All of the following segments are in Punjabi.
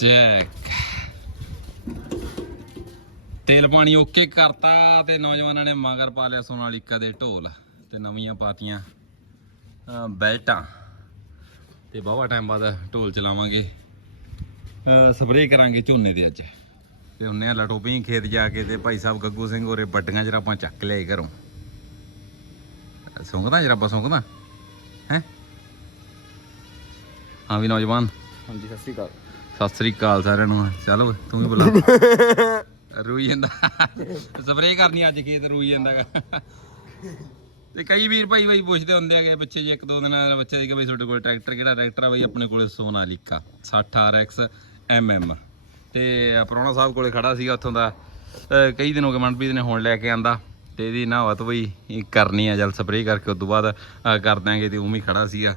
ਚੈੱਕ ਤੇਲ ਪਾਣੀ ਓਕੇ ਕਰਤਾ ਤੇ ਨੌਜਵਾਨਾਂ ਨੇ ਮਗਰ ਪਾ ਲਿਆ ਸੋਨਾਲੀਕਾ ਦੇ ਢੋਲ ਤੇ ਨਵੀਆਂ ਪਾਤੀਆਂ ਬੈਲਟਾਂ। ਤੇ ਬਹੁਤ ਟਾਈਮ ਬਾਅਦ ਢੋਲ ਚਲਾਵਾਂਗੇ। ਸਪਰੇਅ ਕਰਾਂਗੇ ਝੋਨੇ ਦੇ ਅੱਜ। ਤੇ ਉਹਨੇ ਲਟੋਪੀ ਖੇਤ ਜਾ ਕੇ ਤੇ ਭਾਈ ਸਾਹਿਬ ਗੱਗੂ ਸਿੰਘ ਹੋਰੇ ਵੱਡੀਆਂ ਜਰਾਬਾਂ ਚੱਕ ਲਿਆਏ ਘਰੋਂ। ਸੁੰਘਦਾ ਜਰਾਬਾਂ, ਸੁੰਘਦਾ? ਹੈ? ਹਾਂ ਵੀ ਨੌਜਵਾਨ। ਹਾਂਜੀ, ਸਤਿ ਸ਼੍ਰੀ ਅਕਾਲ। ਸਤਿ ਸ੍ਰੀ ਅਕਾਲ ਸਾਰਿਆਂ ਨੂੰ। ਚੱਲ ਓਏ, ਤੂੰ ਵੀ ਬੁਲਾ। ਰੋਈ ਜਾਂਦਾ। ਸਪਰੇਅ ਕਰਨੀ ਅੱਜ ਖੇਤ ਰੋਈ ਜਾਂਦਾਗਾ ਤੇ ਕਈ ਵੀਰ ਭਾਈ ਭਾਈ ਪੁੱਛਦੇ ਹੁੰਦੇ ਆਗੇ ਬੱਚੇ ਜੇ ਇੱਕ ਦੋ ਦਿਨਾਂ ਦਾ ਬੱਚਾ ਸੀਗਾ ਬਈ ਤੁਹਾਡੇ ਕੋਲ ਟਰੈਕਟਰ ਕਿਹੜਾ? ਟਰੈਕਟਰ ਆ ਬਈ ਆਪਣੇ ਕੋਲੇ ਸੋਨਾਲੀਕਾ 60 RX MM ਤੇ ਪ੍ਰੋਣਾ ਸਾਹਿਬ ਕੋਲੇ ਖੜਾ ਸੀਗਾ ਉੱਥੋਂ ਦਾ। ਅਹ ਕਈ ਦਿਨ ਹੋ ਗਏ ਮਨਪ੍ਰੀਤ ਨੇ ਹੁਣ ਲੈ ਕੇ ਆਂਦਾ। ਤੇ ਇਹਦੀ ਨਹਾਵਤ ਬਈ ਇਹ ਕਰਨੀ ਆ ਜਲ ਸਪਰੇਅ ਕਰਕੇ ਉਸ ਤੋਂ ਬਾਅਦ ਅਹ ਕਰ ਦਾਂਗੇ ਤੇ ਉਵੇਂ ਹੀ ਖੜਾ ਸੀਗਾ।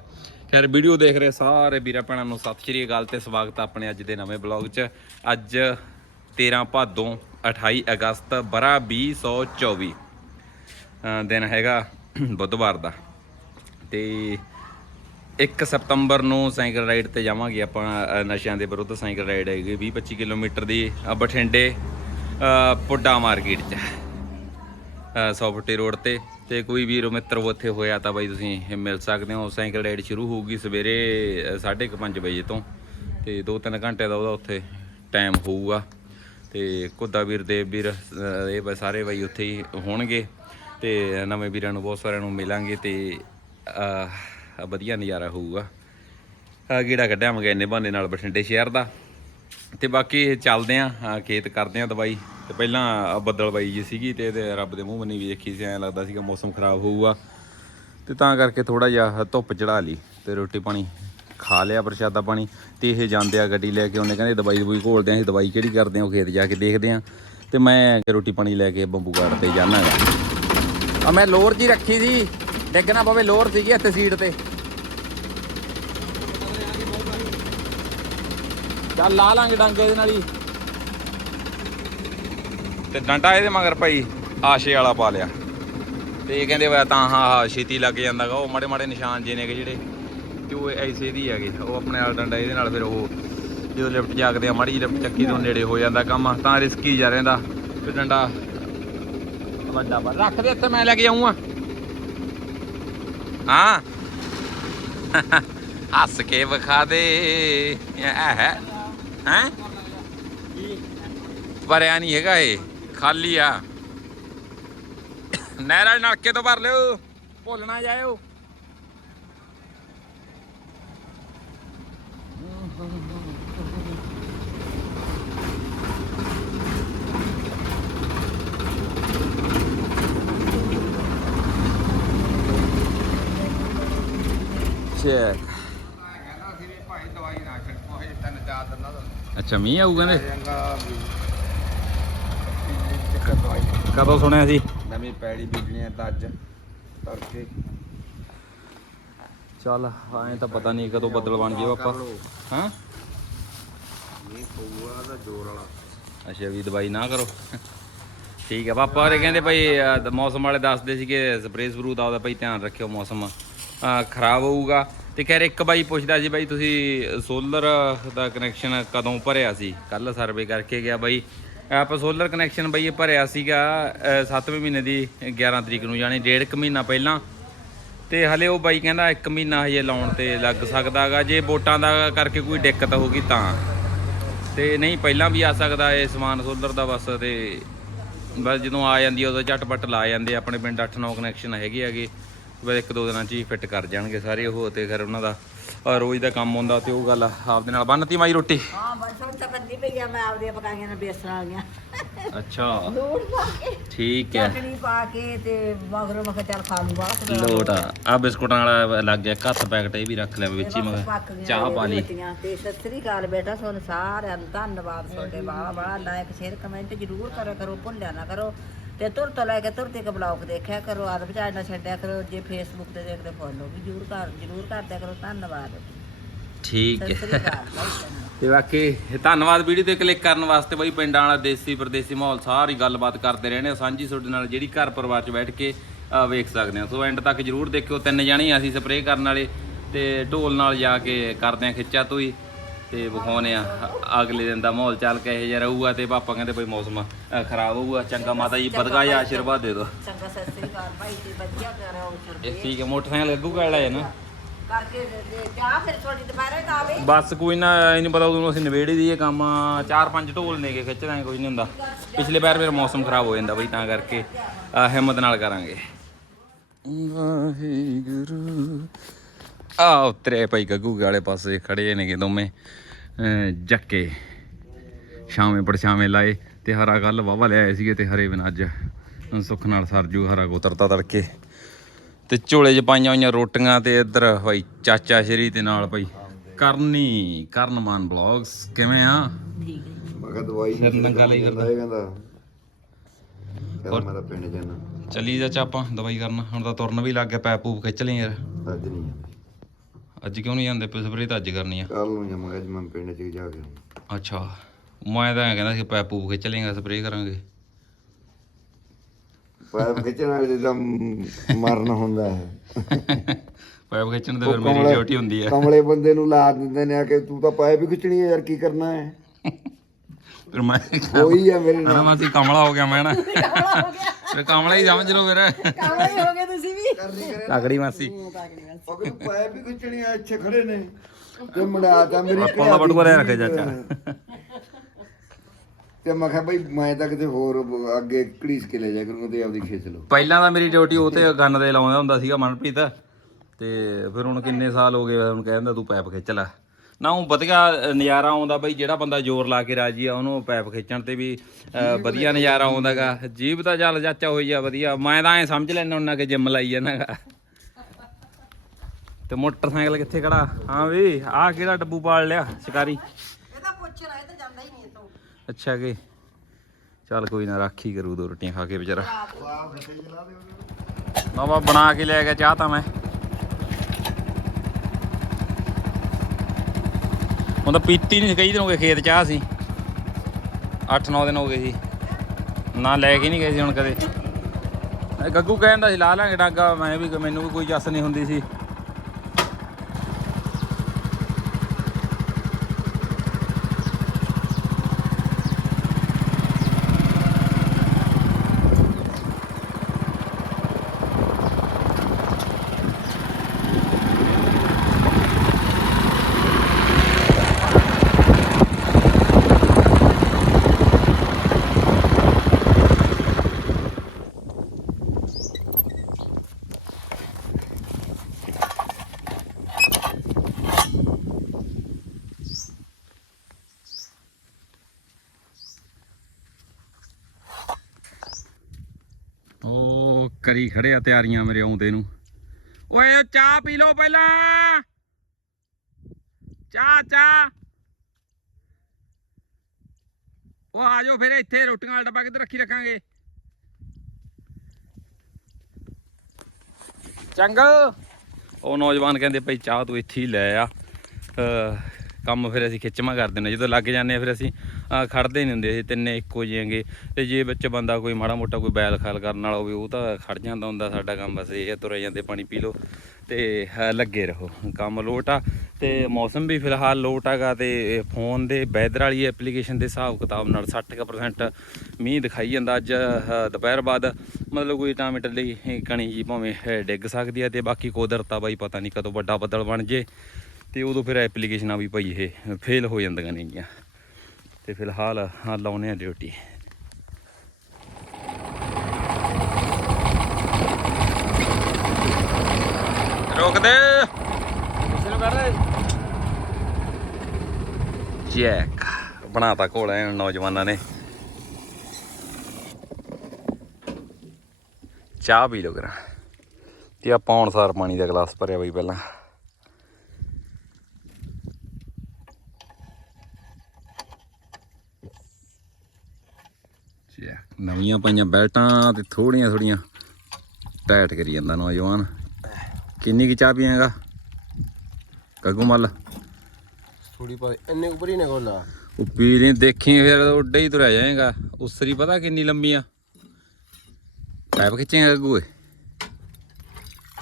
ਖੈਰ ਵੀਡੀਓ ਦੇਖ ਰਹੇ ਸਾਰੇ ਵੀਰਾਂ ਭੈਣਾਂ ਨੂੰ ਸਤਿ ਸ਼੍ਰੀ ਅਕਾਲ ਤੇ ਸਵਾਗਤ ਆ ਆਪਣੇ ਅੱਜ ਦੇ ਨਵੇਂ ਬਲੌਗ 'ਚ। ਅੱਜ 13 ਭਾਦੋਂ 28 ਅਗਸਤ ਬਰਾ 2024 ਅਹ ਦਿਨ ਹੈਗਾ ਬੁੱਧਵਾਰ ਦਾ। ਤੇ 1 ਸਤੰਬਰ ਨੂੰ ਸਾਈਕਲ ਰਾਈਡ ਤੇ ਜਾਵਾਂਗੇ ਆਪਾਂ ਨਸ਼ਿਆਂ ਦੇ ਵਿਰੁੱਧ। ਸਾਈਕਲ ਰਾਈਡ ਹੈਗੀ 20 25 ਕਿਲੋਮੀਟਰ ਦੀ ਬਠਿੰਡੇ ਪੁੱਡਾ ਮਾਰਕੀਟ 'ਚ ਅਹ, ਸੌ ਫੁੱਟੀ ਰੋਡ ਤੇ। ਤੇ ਕੋਈ ਵੀਰ ਮਿੱਤਰ ਉੱਥੇ ਹੋਇਆ ਤਾਂ ਬਾਈ ਤੁਸੀਂ ਮਿਲ ਸਕਦੇ ਹੋ। ਸਾਈਕਲ ਰਾਈਡ ਸ਼ੁਰੂ ਹੋਊਗੀ ਸਵੇਰੇ 5:30 ਵਜੇ ਤੋਂ। ਤੇ 2-3 ਘੰਟੇ ਦਾ ਉਹਦਾ ਉੱਥੇ ਟਾਈਮ ਹੋਊਗਾ। ਤੇ ਕੁੱਦਾ ਵੀਰ ਦੇਵ ਵੀਰ ਇਹ ਸਾਰੇ ਬਾਈ ਉੱਥੇ ਹੀ ਹੋਣਗੇ। ਤੇ ਨਵੇਂ ਵੀਰਾਂ ਨੂੰ, ਬਹੁਤ ਸਾਰਿਆਂ ਨੂੰ ਮਿਲਾਂਗੇ ਤੇ ਵਧੀਆ ਨਜ਼ਾਰਾ ਹੋਊਗਾ। ਆ ਗੇੜਾ ਕੱਢਿਆ ਮਗੇ ਇੰਨੇ ਬਹਾਨੇ ਨਾਲ ਬਠਿੰਡੇ ਸ਼ਹਿਰ ਦਾ। ਤੇ ਬਾਕੀ ਚੱਲਦੇ ਆ ਆ ਖੇਤ ਕਰਦੇ ਆ ਦਵਾਈ। ਤੇ ਪਹਿਲਾਂ ਆਹ ਬੱਦਲ ਜੀ ਸੀਗੀ ਤੇ ਇਹਦੇ ਰੱਬ ਦੇ ਮੂੰਹ ਮੰਨੀ ਵੀ ਦੇਖੀ ਸੀ, ਐਂ ਲੱਗਦਾ ਸੀਗਾ ਮੌਸਮ ਖਰਾਬ ਹੋਊਗਾ। ਤੇ ਤਾਂ ਕਰਕੇ ਥੋੜਾ ਜਿਹਾ ਧੁੱਪ ਚੜਾ ਲਈ ਤੇ ਰੋਟੀ ਪਾਣੀ ਖਾ ਲਿਆ ਪ੍ਰਸ਼ਾਦਾ ਪਾਣੀ ਤੇ ਇਹ ਜਾਂਦੇ ਆ ਗੱਡੀ ਲੈ ਕੇ, ਉਹਨੇ ਕਹਿੰਦੇ ਦਵਾਈ ਦਵਾਈ ਘੋਲਦੇ ਆ, ਅਸੀਂ ਦਵਾਈ ਕਿਹੜੀ ਕਰਦੇ ਆ, ਉਹ ਖੇਤ ਜਾ ਕੇ ਦੇਖਦੇ ਆ। ਤੇ ਮੈਂ ਰੋਟੀ ਪਾਣੀ ਲੈ ਕੇ ਬੰਬੂ ਗਾਰਡ ਤੇ ਜਾਣਾ ਆ ਮੈਂ ਲੋਰ ਜੀ ਰੱਖੀ ਸੀ ਡਿੱਗਣਾ ਪਵੇ, ਲੋਰ ਸੀਗੀ ਇੱਥੇ ਸੀਟ ਤੇ। ਚੱਲ ਲਾ ਲਾਂਗੇ ਡੰਗ ਇਹਦੇ ਨਾਲ ਹੀ। ਤੇ ਡੰਡਾ ਇਹਦੇ ਮਗਰ ਭਾਈ ਆਸ਼ੇ ਵਾਲਾ ਪਾ ਲਿਆ। ਤੇ ਇਹ ਕਹਿੰਦੇ ਵਾ ਤਾਂ ਹਾਂ ਹਾਂ ਛੇਤੀ ਲੱਗ ਜਾਂਦਾਗਾ ਉਹ ਮਾੜੇ ਮਾੜੇ ਨਿਸ਼ਾਨ ਜੇ ਨੇਗੇ ਜਿਹੜੇ। ਤੇ ਉਹ ਐਸੇ ਦੀ ਹੈਗੇ ਉਹ ਆਪਣੇ ਨਾਲ ਡੰਡਾ ਇਹਦੇ ਨਾਲ ਫਿਰ ਉਹ ਜਦੋਂ ਲਿਫਟ ਜਾਗਦੇ ਆ ਮਾੜੀ ਜਿਹੀ ਲਿਫਟ ਚੱਕੀ ਤੋਂ ਨੇੜੇ ਹੋ ਜਾਂਦਾ ਕੰਮ ਤਾਂ ਰਿਸਕੀ ਜਾ ਰਹਿੰਦਾ। ਤੇ ਡੰਡਾ ਵੱਡਾ ਵਾ ਰੱਖ ਦੇ ਇੱਥੇ ਮੈਂ ਲੈ ਕੇ ਆਉਂਗਾ ਹਾਂ। ਹੱਸ ਕੇ ਵਿਖਾ ਦੇ। ਇਹ ਹੈ। ਹੈ? ਭਰਿਆ ਨਹੀਂ ਹੈਗਾ ਇਹ। ਖਾਲੀ ਆ। ਨਹਿਰਾਂ ਦੇ ਨਲਕੇ ਤੋਂ ਭਰ ਲਿਓ। ਭੁੱਲ ਨਾ ਜਾਇਓ। ਚੈੱਕ ਅੱਛਾ ਮੀਂਹ ਆਊ ਕਹਿੰਦੇ? ਕਦੋਂ ਸੁਣਿਆ ਸੀ? ਨਵੀਂ ਪੈੜੀ ਬੀਜਣੀ ਹੈ ਤਾਂ ਅੱਜ ਤੜਕੇ। ਚੱਲ ਐਂ ਤਾਂ ਪਤਾ ਨਹੀਂ ਕਦੋਂ ਬੱਦਲ ਬਣ ਜਿਓ ਆਪਾਂ। ਹਾਂ? ਨਹੀਂ ਪਊਗਾ ਤਾਂ ਜ਼ੋਰ ਵਾਲਾ। ਅੱਛਾ ਵੀ ਦਵਾਈ ਨਾ ਕਰੋ। ਠੀਕ ਹੈ ਪਾਪਾ ਹੋਰੇ ਕਹਿੰਦੇ ਭਾਈ ਦ- ਮੌਸਮ ਵਾਲੇ ਦੱਸਦੇ ਸੀਗੇ ਸਪਰੇਅ ਸਪਰੂ ਦਾ ਉਹਦਾ ਭਾਈ ਧਿਆਨ ਰੱਖਿਓ ਮੌਸਮ। ਖਰਾਬ ਹੋਊਗਾ। ਤੇ ਕਹਿ ਰਹੇ ਇੱਕ ਬਾਈ ਪੁੱਛਦਾ ਸੀ ਬਾਈ ਤੁਸੀਂ ਸੋਲਰ ਦਾ ਕਨੈਕਸ਼ਨ ਕਦੋਂ ਭਰਿਆ ਸੀ? ਕੱਲ ਸਰਵੇ ਕਰਕੇ ਗਿਆ ਬਾਈ। ਆਪਾਂ ਸੋਲਰ ਕਨੈਕਸ਼ਨ ਬਈ ਭਰਿਆ ਸੀਗਾ 7ਵੇਂ ਮਹੀਨੇ ਦੀ 11 ਤਰੀਕ ਨੂੰ, ਯਾਨੀ ਡੇਢ ਕੁ ਮਹੀਨਾ ਪਹਿਲਾਂ। ਤੇ ਹਲੇ ਉਹ ਬਾਈ ਕਹਿੰਦਾ 1 ਮਹੀਨਾ ਹਜੇ ਲਾਉਣ ਤੇ ਲੱਗ ਸਕਦਾਗਾ ਜੇ ਵੋਟਾਂ ਦਾ ਕਰਕੇ ਕੋਈ ਦਿੱਕਤ ਹੋਗੀ ਤਾਂ। ਤੇ ਨਹੀਂ, ਪਹਿਲਾਂ ਵੀ ਆ ਸਕਦਾ ਇਹ ਸਮਾਨ ਸੋਲਰ ਦਾ ਬਸ, ਤੇ ਬਸ ਜਦੋਂ ਆ ਜਾਂਦੀ ਆ, ਉਦੋਂ ਝਟਪਟ ਲਾ ਜਾਂਦੇ ਆਪਣੇ ਪਿੰਡ 8-9 ਕਨੈਕਸ਼ਨ ਹੈਗੇ ਹੈਗੇ, ਬਸ ਇੱਕ ਦੋ ਦਿਨਾਂ 'ਚ ਹੀ ਫਿੱਟ ਕਰ ਜਾਣਗੇ ਸਾਰੇ ਉਹ, ਤੇ ਫਿਰ ਉਹਨਾਂ ਦਾ ਰੋਜ਼ ਦਾ ਕੰਮ ਹੁੰਦਾ ਤੇ ਉਹ ਗੱਲ ਆਪਦੇ ਨਾਲ ਬੰਨਤੀ ਮਾਈ ਰੋਟੀ? ਹਾਂ ਬਸ ਹੁਣ ਤਾਂ ਬੰਦੀ ਪਈ ਆ ਮੈਂ ਪਕਾਈਆਂ ਨੇ ਬੇਸਣ ਵਾਲੀਆਂ। ਅੱਛਾ। ਲੂਣ ਪਾ ਕੇ ਠੀਕ ਹੈ। ਚਟਣੀ ਪਾ ਕੇ ਤੇ ਮਗਰੋਂ ਮੈਂ ਕਿਹਾ ਚੱਲ ਖਾ ਲੂ ਬਾਅਦ ਲੋਟ ਆ। ਆਹ ਬਿਸਕੁਟਾਂ ਵਾਲਾ ਲੱਗ ਗਿਆ ਕੱਤ ਪੈਕਟ ਇਹ ਵੀ ਰੱਖ ਲਿਆ ਵਿੱਚ ਹੀ ਮੈਂ ਪੱਕ ਗਈਆਂ ਚਾਹ ਪਾ ਲਈ। ਰੋਟੀਆਂ। ਤੇ ਸਤਿ ਸ੍ਰੀ ਅਕਾਲ ਬੇਟਾ ਤੁਹਾਨੂੰ ਸਾਰਿਆਂ ਨੂੰ ਧੰਨਵਾਦ ਤੁਹਾਡੇ ਬਾਲਾ ਬੜਾ ਲਾਇਕ ਸ਼ੇਅਰ ਕਮੈਂਟ ਜ਼ਰੂਰ ਕਰਿਆ ਕਰੋ ਭੁੱਲਿਆ ਨਾ ਕਰੋ। ਤੇ ਤੁਰ ਤੋਂ ਲੈ ਕੇ ਤੁਰ ਤੱਕ ਬਲੌਗ ਦੇਖਿਆ ਕਰੋ ਆਦ ਵਿਚਾਰ ਨਾ ਛੱਡਿਆ ਕਰੋ ਜੇ ਫੇਸਬੁੱਕ ਤੇ ਦੇਖਦੇ ਫੋਲੋ ਵੀ ਜ਼ਰੂਰ ਕਰ ਜ਼ਰੂਰ ਕਰਦਿਆ ਕਰੋ ਧੰਨਵਾਦ। ਠੀਕ ਸਤਿ ਹੈ ਸ੍ਰੀ ਅਕਾਲ ਬਾਈ ਤੇ ਬਾਕੀ ਧੰਨਵਾਦ ਵੀਡੀਓ ਤੇ ਕਲਿੱਕ ਕਰਨ ਵਾਸਤੇ ਬਈ ਪਿੰਡਾਂ ਵਾਲਾ ਦੇਸੀ ਪਰਦੇਸੀ ਮਾਹੌਲ ਸਾਰੀ ਗੱਲਬਾਤ ਕਰਦੇ ਰਹਿੰਦੇ ਆ ਸਾਂਝੀ ਤੁਹਾਡੇ ਨਾਲ ਜਿਹੜੀ ਘਰ ਪਰਿਵਾਰ 'ਚ ਬੈਠ ਕੇ ਅਹ, ਵੇਖ ਸਕਦੇ ਆ ਸੋ ਐਂਡ ਤੱਕ ਜਰੂਰ ਦੇਖਿਓ। ਤਿੰਨ ਜਾਣੇ ਹੀ ਅਸੀਂ ਸਪਰੇਅ ਕਰਨ ਵਾਲੇ ਤੇ ਢੋਲ ਨਾਲ ਜਾ ਕੇ ਕਰਦੇ ਆ ਖਿੱਚਾ ਤੋਈ ਤੇ ਵਿਖਾਉਨੇ ਆ। ਅਗਲੇ ਦਿਨ ਦਾ ਮਾਹੌਲ ਚੱਲ ਕੇ ਇਹ ਜਿਹਾ ਰਹੂਗਾ ਤੇ ਪਾਪਾ ਕਹਿੰਦੇ ਬਈ ਮੌਸਮ ਅ, ਖਰਾਬ ਹੋਊਗਾ। ਚੰਗਾ ਮਾਤਾ ਜੀ ਬਦਗਾ ਜਾਂ ਆਸ਼ੀਰਵਾਦ ਦੇ ਦਿਓ। ਚੰਗਾ ਸਤਿ ਸ੍ਰੀ ਅਕਾਲ ਭਾਈ ਜੀ ਵਧੀਆ ਕਰੋ ਚੁਰਦੇ ਇਹ ਠੀਕ ਹੈ ਮੋਟਰਸਾਈਕਲ ਗੱਗੂ ਕਾਲ ਆਇਆ ਨਾ? ਕਰਕੇ ਦੇ- ਦੇ- ਜਾ ਫਿਰ ਤੁਹਾਡੀ ਦੁਪਹਿਰੇ ਤਾਂ ਆਵੇ। ਬਸ ਕੋਈ ਨਾ ਇਹ ਨਹੀਂ ਪਤਾ ਉਦੋਂ ਅਸੀਂ ਨਵੇੜੀ ਦੀ ਇਹ ਕੰਮ ਚਾਰ ਪੰਜ ਢੋਲ ਨੇ ਕੇ ਖਿੱਚ ਦਾਂਗੇ ਕੁਝ ਨਹੀਂ ਹੁੰਦਾ। ਪਿਛਲੇ ਵਾਰ ਮੇਰਾ ਮੌਸਮ ਖਰਾਬ ਹੋ ਜਾਂਦਾ ਬਈ ਤਾਂ ਕਰਕੇ ਅਹ ਹਿੰਮਤ ਨਾਲ ਕਰਾਂਗੇ। ਵਾਹਿਗੁਰੂ ਆ ਉਤਰੇ ਭਾਈ ਗੱਗੂ ਵਾਲੇ ਪਾਸੇ ਖੜੇ ਨੇਗੇ ਦੋਵੇਂ ਅਹ ਜੱਕੇ। ਸ਼ਾਮੇ ਪਰਛਾਵੇਂ ਲਾਏ ਤੇ ਹਰਾ ਕੱਲ ਵਾਵਾ ਲਿਆਏ ਸੀਗੇ ਤੇ ਹਰੇ ਬਿਨ ਅੱਜ। ਸੁੱਖ ਨਾਲ ਸਰਜੂ ਹਰਾ ਕੋ ਤਰਤਾ ਤੜਕੇ। ਤੇ ਝੋਲੇ 'ਚ ਪਾਈਆਂ ਹੋਈਆਂ ਰੋਟੀਆਂ ਤੇ ਇੱਧਰ ਭਾਈ ਚਾਚਾ ਸ਼ਰੀ ਤੇ ਨਾਲ ਭਾਈ ਕਰਨੀ ਕਰਨਮਾਨ ਬਲੌਗਸ। ਕਿਵੇਂ ਆ? ਠੀਕ ਹੈ ਮੈਂ ਕਿਹਾ ਦਵਾਈ ਸਿਰ ਨੰਗਾ ਲਈ ਜਾਂਦਾ ਇਹ ਕਹਿੰਦਾ। ਕਹਿੰਦਾ ਮੈਂ ਤਾਂ ਪਿੰਡ ਜਾਣਾ। ਚੱਲੀ ਚਾਚਾ ਆਪਾਂ ਦਵਾਈ ਕਰਨ। ਹੁਣ ਤਾਂ ਤੁਰਨ ਵੀ ਲੱਗ ਗਿਆ ਪੈਪ ਪੂਪ ਖਿੱਚ ਲਈ ਯਾਰ। ਅੱਜ ਨਹੀਂ ਅੱਜ ਕਿਉਂ ਨਹੀਂ ਜਾਂਦੇ? ਸਪਰੇ ਤਾਂ ਅੱਜ ਕਰਨੀ ਆ। ਕੱਲ ਨੂੰ ਜਾਵਾਂਗਾ ਅੱਜ ਮੈਂ ਪਿੰਡ ਚ ਜਾ ਕੇ ਆਊਂ। ਅੱਛਾ ਮੈਂ ਤਾਂ ਐਂ ਕਹਿੰਦਾ ਸੀ ਪੈਪ ਪੂਪ ਖਿੱਚ ਲੇਗਾ ਸਪਰੇ ਕਰਾਂਗੇ। ਪੈਪ ਖਿੱਚਣ ਵਾਲੇ ਦਾ ਮਰਨ ਹੁੰਦਾ ਹੈ। ਪੈਪ ਖਿੱਚਣ ਤੇ ਫਿਰ ਮੇਰੀ ਡਿਊਟੀ ਹੁੰਦੀ ਆ ਕਮਲੇ ਬੰਦੇ ਨੂੰ ਲਾ ਦਿੰਦੇ ਨੇ ਆ ਕਿ ਤੂੰ ਤਾਂ ਪਾਇਪ ਹੀ ਖਿੱਚਣੀ ਹੈ ਯਾਰ ਕੀ ਕਰਨਾ ਹੈ? ਫਿਰ ਮੈਂ ਉਹੀ ਆ ਮੇਰੇ ਨਾਲ। ਨਾ ਮਾਸੀ ਕਮਲਾ ਹੋ ਗਿਆ ਮੈਂ ਨਾ। ਫਿਰ ਕਮਲਾ ਹੀ ਸਮਝ ਲਓ ਫਿਰ। ਕਾਮੇ ਹੋ ਗਏ ਤੁਸੀਂ ਵੀ। ਤਗੜੀ ਮਾਸੀ। ਅਗਰ ਤੂੰ ਪਾਇਪ ਹੀ ਖਿੱਚਣੀ ਆ ਇੱਥੇ ਖੜੇ ਨੇ। ਤੇ ਮੁੰਡਾ ਤਾਂ ਮੇਰੀ ਆਪਾਂ ਦਾ ਬਟੂਆ ਲੈ ਚਾਚਾ। ਤੇ ਮੈਂ ਕਿਹਾ ਬਈ ਮੈਂ ਤਾਂ ਕਿਤੇ ਹੋਰ ਅੱਗੇ ਘੜੀਸ ਕੇ ਲੈ ਜਾ ਕਰੂੰਗਾ ਤੇ ਆਪਦੀ ਖਿੱਚ ਲਓ। ਪਹਿਲਾਂ ਤਾਂ ਮੇਰੀ ਡਿਊਟੀ ਉਹ ਤੇ ਗੰਨ ਦੇ ਲਾਉਂਦਾ ਹੁੰਦਾ ਸੀਗਾ ਮਨਪ੍ਰੀਤ। ਤੇ ਫਿਰ ਹੁਣ ਕਿੰਨੇ ਸਾਲ ਹੋ ਗਏ ਹੁਣ ਕਹਿੰਦਾ ਤੂੰ ਪੈਪ ਖਿੱਚ ਲੈ। ਨਾ ਉਹ ਵਧੀਆ ਨਜ਼ਾਰਾ ਆਉਂਦਾ ਬਈ ਜਿਹੜਾ ਬੰਦਾ ਜ਼ੋਰ ਲਾ ਕੇ ਰਾਜੀ ਆ ਉਹਨੂੰ ਪੈਪ ਖਿੱਚਣ ਤੇ ਵੀ ਵਧੀਆ ਨਜ਼ਾਰਾ ਆਉਂਦਾਗਾ। ਜੀਬ ਤਾਂ ਚੱਲ ਚਾਚਾ ਹੋਈ ਆ ਵਧੀਆ। ਮੈਂ ਤਾਂ ਐ ਸਮਝ ਲੈਣਾ ਉਹਨਾਂ ਕਿ ਜਿੰਮ ਲਾਈ ਜਾਂਦਾਗਾ। ਤੇ ਮੋਟਰਸਾਈਕਲ ਕਿੱਥੇ ਖੜਾ? ਹਾਂ ਵੀ ਆਹ ਕਿਹੜਾ ਡੱਬੂ ਪਾਲ ਲਿਆ ਸ਼ਿਕਾਰੀ? ਇਹਦਾ ਪੁੱਛ ਲੈ ਇਹ ਤਾਂ ਜਾਂਦਾ ਹੀ ਨਹੀਂ ਇਤੋਂ ਅੱਛਾ ਕਿ? ਚੱਲ ਕੋਈ ਨਾ ਰਾਖੀ ਕਰੂ ਦੋ ਰੋਟੀਆਂ ਖਾ ਕੇ ਵਿਚਾਰਾ। ਬਾਬਾ ਬਣਾ ਕੇ ਲੈ ਗਿਆ ਚਾਹ ਤਾਂ ਮੈਂ। ਹੁਣ ਤਾਂ ਪੀਤੀ ਨਹੀਂ ਕਈ ਦਿਨ ਹੋ ਗਏ ਖੇਤ ਚਾਹ ਸੀ। 8-9 ਦਿਨ ਹੋ ਗਏ ਸੀ। ਨਾ ਲੈ ਕੇ ਨਹੀਂ ਗਏ ਸੀ ਹੁਣ ਕਦੇ। ਇਹ ਗੱਗੂ ਕਹਿੰਦਾ ਸੀ, ਲਾ ਲਾਂਗੇ ਡਾਂਗਾ। ਮੈਂ ਵੀ, ਮੈਨੂੰ ਵੀ ਕੋਈ ਜੱਸ ਨਹੀਂ ਹੁੰਦੀ ਸੀ ਉਹ ਕਰੀ ਖੜੇ ਆ ਤਿਆਰੀਆਂ ਮੇਰੇ ਆਉਂਦੇ ਨੂੰ। ਓਏ ਉਹ ਚਾਹ ਪੀ ਲਓ ਪਹਿਲਾਂ। ਚਾਹ ਚਾਹ। ਉਹ ਆ ਜਾਓ ਫਿਰ, ਇੱਥੇ ਰੋਟੀਆਂ ਵਾਲਾ ਡੱਬਾ ਕਿੱਧਰ ਰੱਖੀ ਰੱਖਾਂਗੇ? ਚੰਗਾ। ਉਹ ਨੌਜਵਾਨ ਕਹਿੰਦੇ ਭਾਈ ਚਾਹ ਤੂੰ ਇੱਥੇ ਹੀ ਲੈ ਆ। ਕੰਮ ਫਿਰ ਅਸੀਂ ਖਿੱਚਵਾਂ ਕਰ ਦਿੰਦੇ ਜਦੋਂ ਲੱਗ ਜਾਂਦੇ ਆ ਫਿਰ ਅਸੀਂ ਖੜਦੇ ਨਹੀਂ ਹੁੰਦੇ ਅਸੀਂ ਤਿੰਨੇ ਇੱਕੋ ਜਿਹਾਂਗੇ ਤੇ ਜੇ ਵਿੱਚ ਬੰਦਾ ਕੋਈ ਮਾੜਾ ਮੋਟਾ ਕੋਈ ਬੈਲ ਖਾਲ ਕਰਨ ਵਾਲਾ ਹੋਵੇ ਉਹ ਤਾਂ ਖੜ ਜਾਂਦਾ ਹੁੰਦਾ ਸਾਡਾ ਕੰਮ ਬਸ ਇਹ ਆ, ਤੁਰੇ ਜਾਂਦੇ ਪਾਣੀ ਪੀ ਲਓ। ਤੇ ਲੱਗੇ ਰਹੋ ਕੰਮ ਲੋਟ ਆ। ਤੇ ਮੌਸਮ ਵੀ ਫਿਲਹਾਲ ਲੋਟ ਹੈਗਾ ਤੇ ਫੋਨ ਦੇ ਵੈਦਰ ਵਾਲੀ ਐਪਲੀਕੇਸ਼ਨ ਦੇ ਹਿਸਾਬ ਕਿਤਾਬ ਨਾਲ 60% ਮੀਂਹ ਦਿਖਾਈ ਜਾਂਦਾ ਅੱਜ ਦੁਪਹਿਰ ਬਾਅਦ। ਮਤਲਬ ਕੋਈ ਟਾਮੇ ਟੱਲੀ ਕਣੀ ਜੀ ਭਾਵੇਂ ਡਿੱਗ ਸਕਦੀ ਆ ਤੇ ਬਾਕੀ ਕੁਦਰਤ ਆ ਬਾਈ ਪਤਾ ਨਹੀਂ ਕਦੋਂ ਵੱਡਾ ਬੱਦਲ ਬਣ ਜੇ। ਤੇ ਉਦੋਂ ਫਿਰ ਐਪਲੀਕੇਸ਼ਨਾਂ ਵੀ ਭਾਈ ਇਹ ਫੇਲ ਹੋ ਜਾਂਦੀਆਂ ਨੇਗੀਆਂ। ਤੇ ਫਿਲਹਾਲ ਹਾਂ ਲਾਉਨੇ ਆ ਡਿਊਟੀ। ਰੋਕ ਦੇ ਸ਼ੁਰੂ ਕਰ ਰਹੇ। ਚੈੱਕ ਬਣਾਤਾ ਘੋੜਾ ਇਹਨਾਂ ਨੌਜਵਾਨਾਂ ਨੇ। ਚਾਹ ਪੀ ਲੋ ਕਰਾਂ ਤੇ ਆਪਾਂ ਹੁਣ ਸਾਰ ਪਾਣੀ ਦਾ ਗਲਾਸ ਭਰਿਆ ਬਈ ਪਹਿਲਾਂ ਚੈੱਕ ਨਵੀਆਂ ਪਾਈਆਂ ਬੈਲਟਾਂ ਤੇ ਥੋੜੀਆਂ ਥੋੜੀਆਂ ਟਾਈਟ ਕਰੀ ਜਾਂਦਾ ਨੌਜਵਾਨ। ਕਿੰਨੀ ਕੀ ਚਾਹ ਪੀਏਗਾ? ਗੱਗੂ ਮੱਲ। ਥੋੜੀ ਪਾ ਇੰਨੇ ਉੱਪਰ ਹੀ ਨਾ ਕੋਲਾ ਉਹ ਪੀ ਲਈ ਦੇਖੀ ਫਿਰ ਉੱਡੇ ਹੀ ਤੁਰਿਆ ਜਾਏਗਾ। ਉਸਰੀ ਪਤਾ ਕਿੰਨੀ ਲੰਮੀ ਆ? ਪਾਈਪ ਖਿੱਚੇਗਾ ਗੱਗੂ ਏ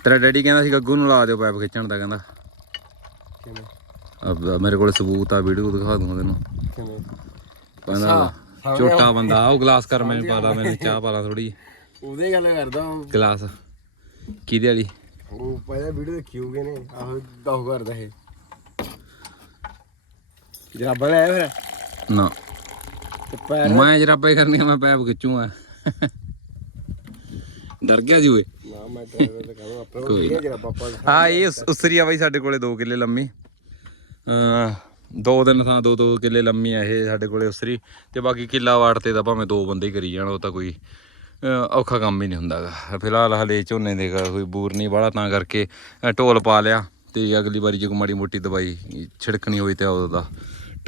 ਤੇਰਾ ਡੈਡੀ ਕਹਿੰਦਾ ਸੀ ਗੱਗੂ ਨੂੰ ਲਾ ਦਿਓ ਪਾਈਪ ਖਿੱਚਣ ਦਾ ਕਹਿੰਦਾ। ਅਬ ਮੇਰੇ ਕੋਲ ਸਬੂਤ ਆ ਵੀਡੀਓ ਦਿਖਾ ਦੂੰਗਾ ਤੈਨੂੰ। ਕਿਵੇਂ? ਕਹਿੰਦਾ ਛੋਟਾ ਬੰਦਾ ਉਹ ਗਲਾਸ ਕਰ ਮੈਨੂੰ ਪਤਾ ਮੈਨੂੰ ਚਾਹ ਪਾ ਲਾ ਥੋੜੀ ਉਹਦੇ ਗੱਲ ਕਰਦਾ ਉਹ। ਗਲਾਸ। ਕਿਹਦੇ ਵਾਲੀ? ਉਹ ਪਹਿਲਾਂ ਵੀਡੀਓ ਦੇਖੀ ਹੋਗੇ ਨੇ ਆਹੋ ਦਾਹ ਕਰਦਾ ਇਹ। ਜਰਾਬਾਂ ਲੈ ਆਇਆ ਫਿਰ? ਨਾ। ਮੈਂ ਜਰਾਬੇ ਕਰਨੀ ਆ, ਮੈਂ ਪੈਪ ਖਿੱਚੂਗਾ ਡਰ ਗਿਆ ਜੀ ਓਏ। ਨਾ ਮੈਂ ਡਰਾਈਵਰ ਤੇ ਕਹਾਂ ਆਪਣੇ ਜਰਾਬਾਂ ਪਾ ਹਾਂ ਇਹ ਉਸ- ਉਸਰੀ ਆ ਬਾਈ ਸਾਡੇ ਕੋਲੇ 2 ਕਿੱਲੇ ਲੰਮੀ। ਅ ਦੋ ਦਿਨ ਥਾਂ ਦੋ ਦੋ ਕਿੱਲੇ ਲੰਮੀ ਆ ਇਹ ਸਾਡੇ ਕੋਲੇ ਉਸਰੀ ਤੇ ਬਾਕੀ ਕਿੱਲਾ ਵਾੜ ਤੇ ਤਾਂ ਭਾਵੇਂ ਦੋ ਬੰਦੇ ਹੀ ਕਰੀ ਜਾਣ, ਉਹ ਤਾਂ ਕੋਈ ਔਖਾ ਕੰਮ ਹੀ ਨਹੀਂ ਹੁੰਦਾਗਾ। ਫਿਲਹਾਲ ਹਲੇ ਝੋਨੇ ਦੇ ਕੋਈ ਬੂਰ ਨਹੀਂ ਵਾਲਾ ਤਾਂ ਕਰਕੇ ਢੋਲ ਪਾ ਲਿਆ ਤੇ ਅਗਲੀ ਵਾਰੀ ਜੇ ਕੋਈ ਮਾੜੀ ਮੋਟੀ ਦਵਾਈ ਛਿੜਕਣੀ ਹੋਈ ਤੇ ਉਦੋਂ ਦਾ